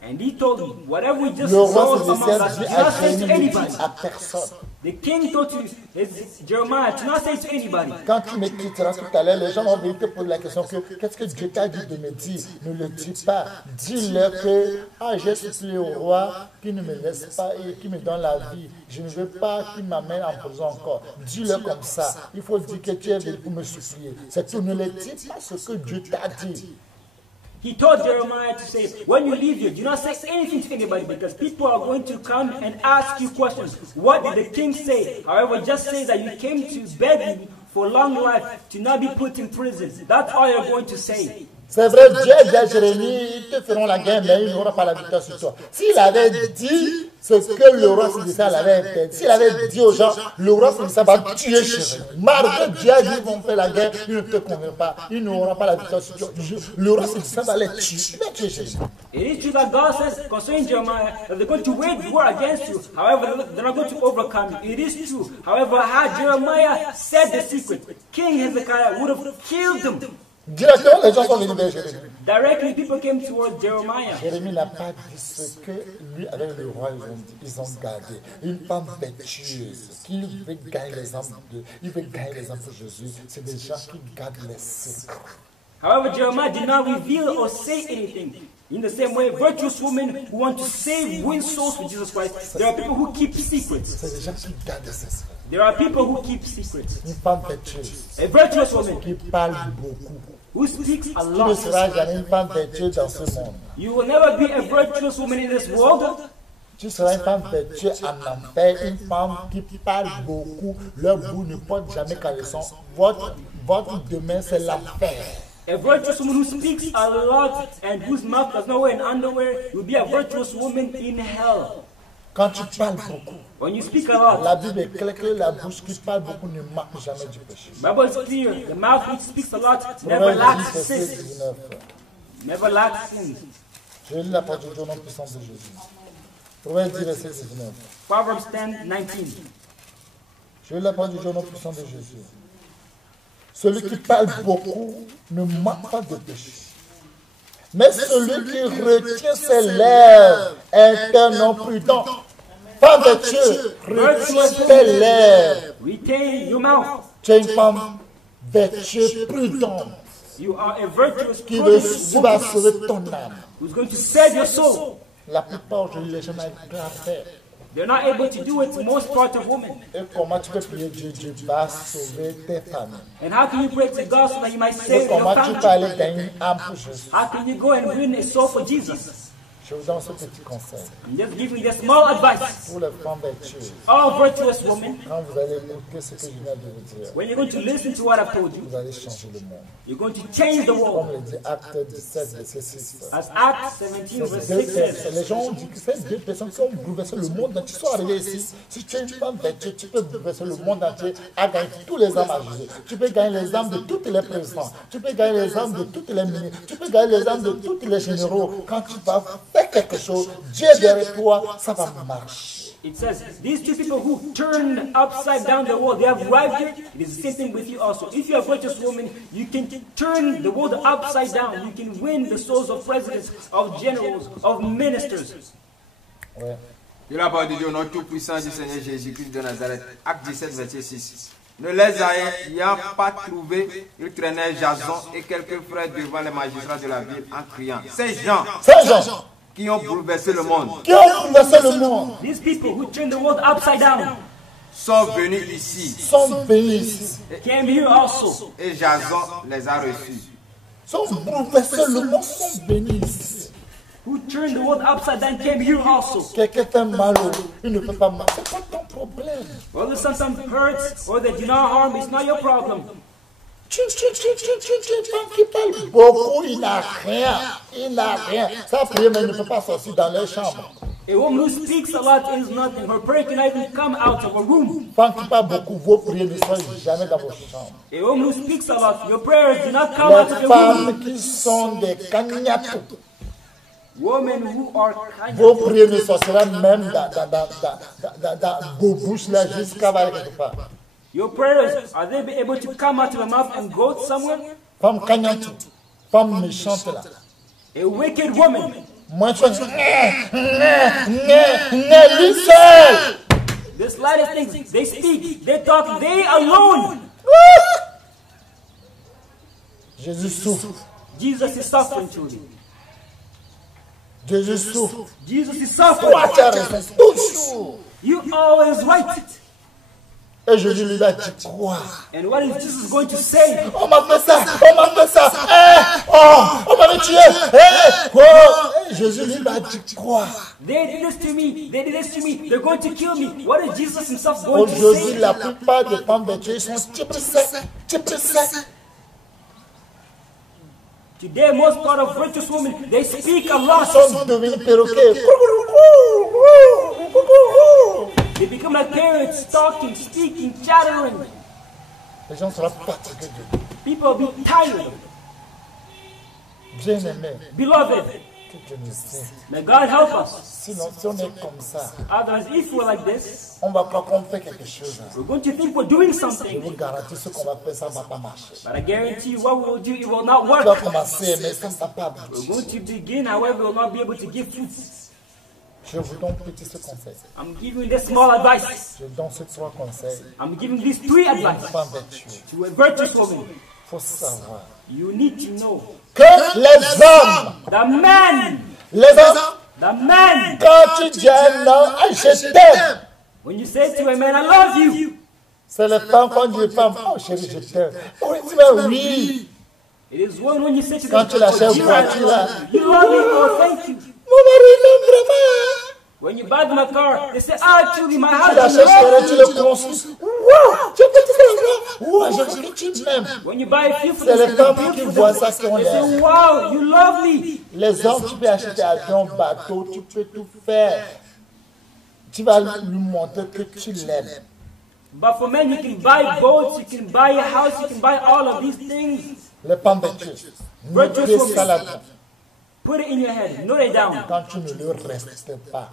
And he told me, whatever we just Le roi saw se among us, dit do à not say to Jérémie, ne anybody. dit à personne. The king told you, Jeremiah, do not say to anybody. Quand tu me quitteras tout à l'heure, les gens vont venir te poser la question que qu'est-ce que Dieu t'a dit de me dire? Ne le dis pas. Dis-leur que j'ai supplié au roi qui ne me laisse pas et qui me donne la vie. Je ne veux pas qu'il m'amène en prison encore. Dis-leur comme ça. Il faut dire que tu es venu pour me supplier. C'est tout. Ne le dis pas ce que Dieu t'a dit. He told Jeremiah to say, when you leave here, do not say anything to anybody because people are going to come and ask you questions. What did the king say? However, just say that you came to beg me for long life to not be put in prison. That's all you're going to say. C'est vrai, Dieu dit à Jérémie, ils te feront la guerre, mais ils n'auront pas la victoire sur toi. S'il avait dit ce que le roi Sédécia avait fait, s'il avait dit aux gens, le roi Sédécia va tuer Jérémie. Malgré Dieu a dit, ils vont faire la guerre, ils ne te conviennent pas, ils n'auront pas la victoire sur toi. Le roi Sédécia va les tuer, il va tuer Jérémie. It is true that God says concerning Jeremiah that they're going to wage war against you. However, they're not going to overcome you. It is true. However, had Jeremiah said the secret, King Hezekiah would have killed him. Directement, les gens sont venus vers Jérémie. Directly, people came towards Jeremiah. Jérémie n'a pas dit ce que lui, avec le roi, ils ont gardé. Une femme vertueuse qui veut gagner les âmes pour Jésus. C'est des gens qui gardent les secrets. However, Jeremiah did not reveal or say anything. In the same way, virtuous women who want to win souls for Jesus Christ, there are people who keep secrets. C'est des gens qui gardent les secrets. There are people who keep secrets. Une femme vertueuse A virtuous woman qui parle beaucoup. who speaks a Tu ne lot. seras jamais une femme vertueuse dans ce monde. You will never be a virtuous woman in this world. Tu seras une femme vertueuse en enfer, une femme qui parle beaucoup. Leur bout ne porte jamais caleçon. Votre demain, c'est l'enfer. A virtuous woman who speaks a lot and whose mouth does not wear an underwear will be a virtuous woman in hell. Quand tu parles beaucoup, When you speak a lot, la Bible est claire que la bouche qui parle beaucoup ne marque jamais du péché. Bible is clear. The mouth which speaks a lot never Proverbe 10, lacks verset sin. 19. Never lacks sin. Je lis la parole du nom puissant de Jésus. Proverbe 10, verset 19. Proverbs 10:19. Je lis la parole du nom puissant de Jésus. Celui qui parle beaucoup ne manque pas de péché. Mais celui qui retient ses lèvres est un homme prudent. Femme vertueuse, retiens tes lèvres. Retain your mouth. Tu es une femme vertueuse, prudente, You are a virtuous qui prudent va woman sauver ton âme. who's going to save your soul. La plupart aujourd'hui, les gens n'arrivent pas à faire. They're not able to do it, most part of women. Et comment tu peux prier Dieu? Dieu va sauver tes familles. And how can you pray to God so that you might Et save your comment tu peux family? aller gagner une âme pour Jésus? How can you go and win a soul for Jesus? Je vous donne ce petit conseil. I'm just giving you a small advice. Pour les femmes vertueuses, All virtuous women, quand vous allez écouter ce que je viens de vous dire, when you're going to listen to what I've told you, vous allez changer le monde. you're going to change the Comme world. le dit Acte 17, verset 6. As Acts 17 verse 6 says. Les gens ont dit que ces deux personnes qui ont bouleversé le monde entier sont arrivées ici. Si tu es une femme vertueuse, tu peux bouleverser le monde entier à gagner tous les âmes à Jésus. Tu peux gagner les âmes de tous les présidents. Tu peux gagner les âmes de toutes les ministres. Tu peux gagner les âmes de tous les généraux. Quand tu vas faire quelque chose, Dieu est derrière toi, ça va marcher. It says, these two people who turned upside down the world, they have arrived here. It is the same thing with you also. If you're a virtuous woman, you can turn the world upside down. You can win the souls of presidents, of generals, of ministers. Ouais. De la parole de Dieu, au nom tout-puissant du Seigneur Jésus-Christ de Nazareth. Acte 17, verset 6. Ne les ayant pas trouvés, ils traînaient Jason et quelques frères devant les magistrats de la ville en criant. Ces gens qui ont bouleversé le monde Qui ont bouleversé le monde These people who turned the world upside down sont venus ici sont venus ici. came here also. et Jason les a reçus. Sont bouleversés le monde, sont venus ici. Who turned turned the world upside down came here also. Quelqu'un fait mal, il ne peut pas mal. C'est pas ton problème. Whether something hurts or they do not harm, it's not your problem. Femme qui parle beaucoup, il n'a rien. Il n'a rien. Sa prière ne peut pas sortir dans leur chambre. A woman who speaks a lot is nothing. Her prayer cannot even come out of her room. Femme qui parle beaucoup, vos prières ne sont jamais dans vos chambres. A woman who speaks a lot, your prayers do not come out of Les your room. femmes qui sont des cagnatos, Women who are kind. vos prières ne sortiront même dans vos bouches là jusqu'à voir quelque part. Your prayers, are they be able to come out of your mouth and go somewhere? Femme cagnato, femme méchante là. A wicked woman. Moi je lui seul. The slightest things, they speak, they talk, they alone. Jésus souffre. Jesus is suffering truly. Jésus souffre. Jesus is Toi suffering. tu as raison toujours. You always right. Et Jésus lui a dit quoi? And what is Jesus going to say? On m'a fait ça, on m'a fait ça. On m'avait tué. Quoi? Jésus lui a dit quoi? They did this to me. They did this to me. They're going to kill me. What is Jesus himself going to Aujourd'hui, say? la plupart des femmes vertueuses sont typissées. Today, most part of virtuous women, they speak a Ils lot. sont devenus perroquets. They become like parrots, talking, speaking, chattering. Les gens seront fatigués de nous. People will be tired. Bien-aimés, Beloved, que Dieu nous aide. may God help us. Sinon, si on est comme ça, Otherwise, if we're like this, on va croire qu'on fait quelque chose. we're going to think we're doing Je something. vous garantis ce qu'on va faire, ça ne va pas marcher. But I guarantee you what we will do, it will not Tu vas work. commencer, mais ça ne va pas We're aboutir. going to begin, however, we will not be able to give fruits. Je vous donne petit ce conseil. I'm giving this small advice. Je donne ces trois conseils. I'm giving these three advice Femme vertueuse. to a virtuous woman. Il faut savoir You need to know que les hommes, the man, quand tu dis à un homme, ah, je t'aime, when you say to a man, I love you, c'est les femmes quand dit femme, oh chérie, je t'aime. Oh, tu dis oui. it is one when you say to Quand tu l'achètes you, voiture là, you love me, oh thank you. mon mari m'aime vraiment. When you buy them a car, they say, actually, my Tu husband l'achètes chérie, loves tu me. le construis. Wow, tu peux te faire wow, je veux que tu m'aimes. When you buy a few for C'est les femmes them, qui voient ça qui ont they l'air. say, wow, you love me. Les hommes, tu peux acheter avion, bateau, tu peux tout faire. Tu vas lui montrer que tu l'aimes. But for men, you can buy boats, you can buy a house, you can buy all of these things. Les femmes vertueuses, mettez ça là-dedans. Put it in your head, note it down. Quand tu ne le respectes pas,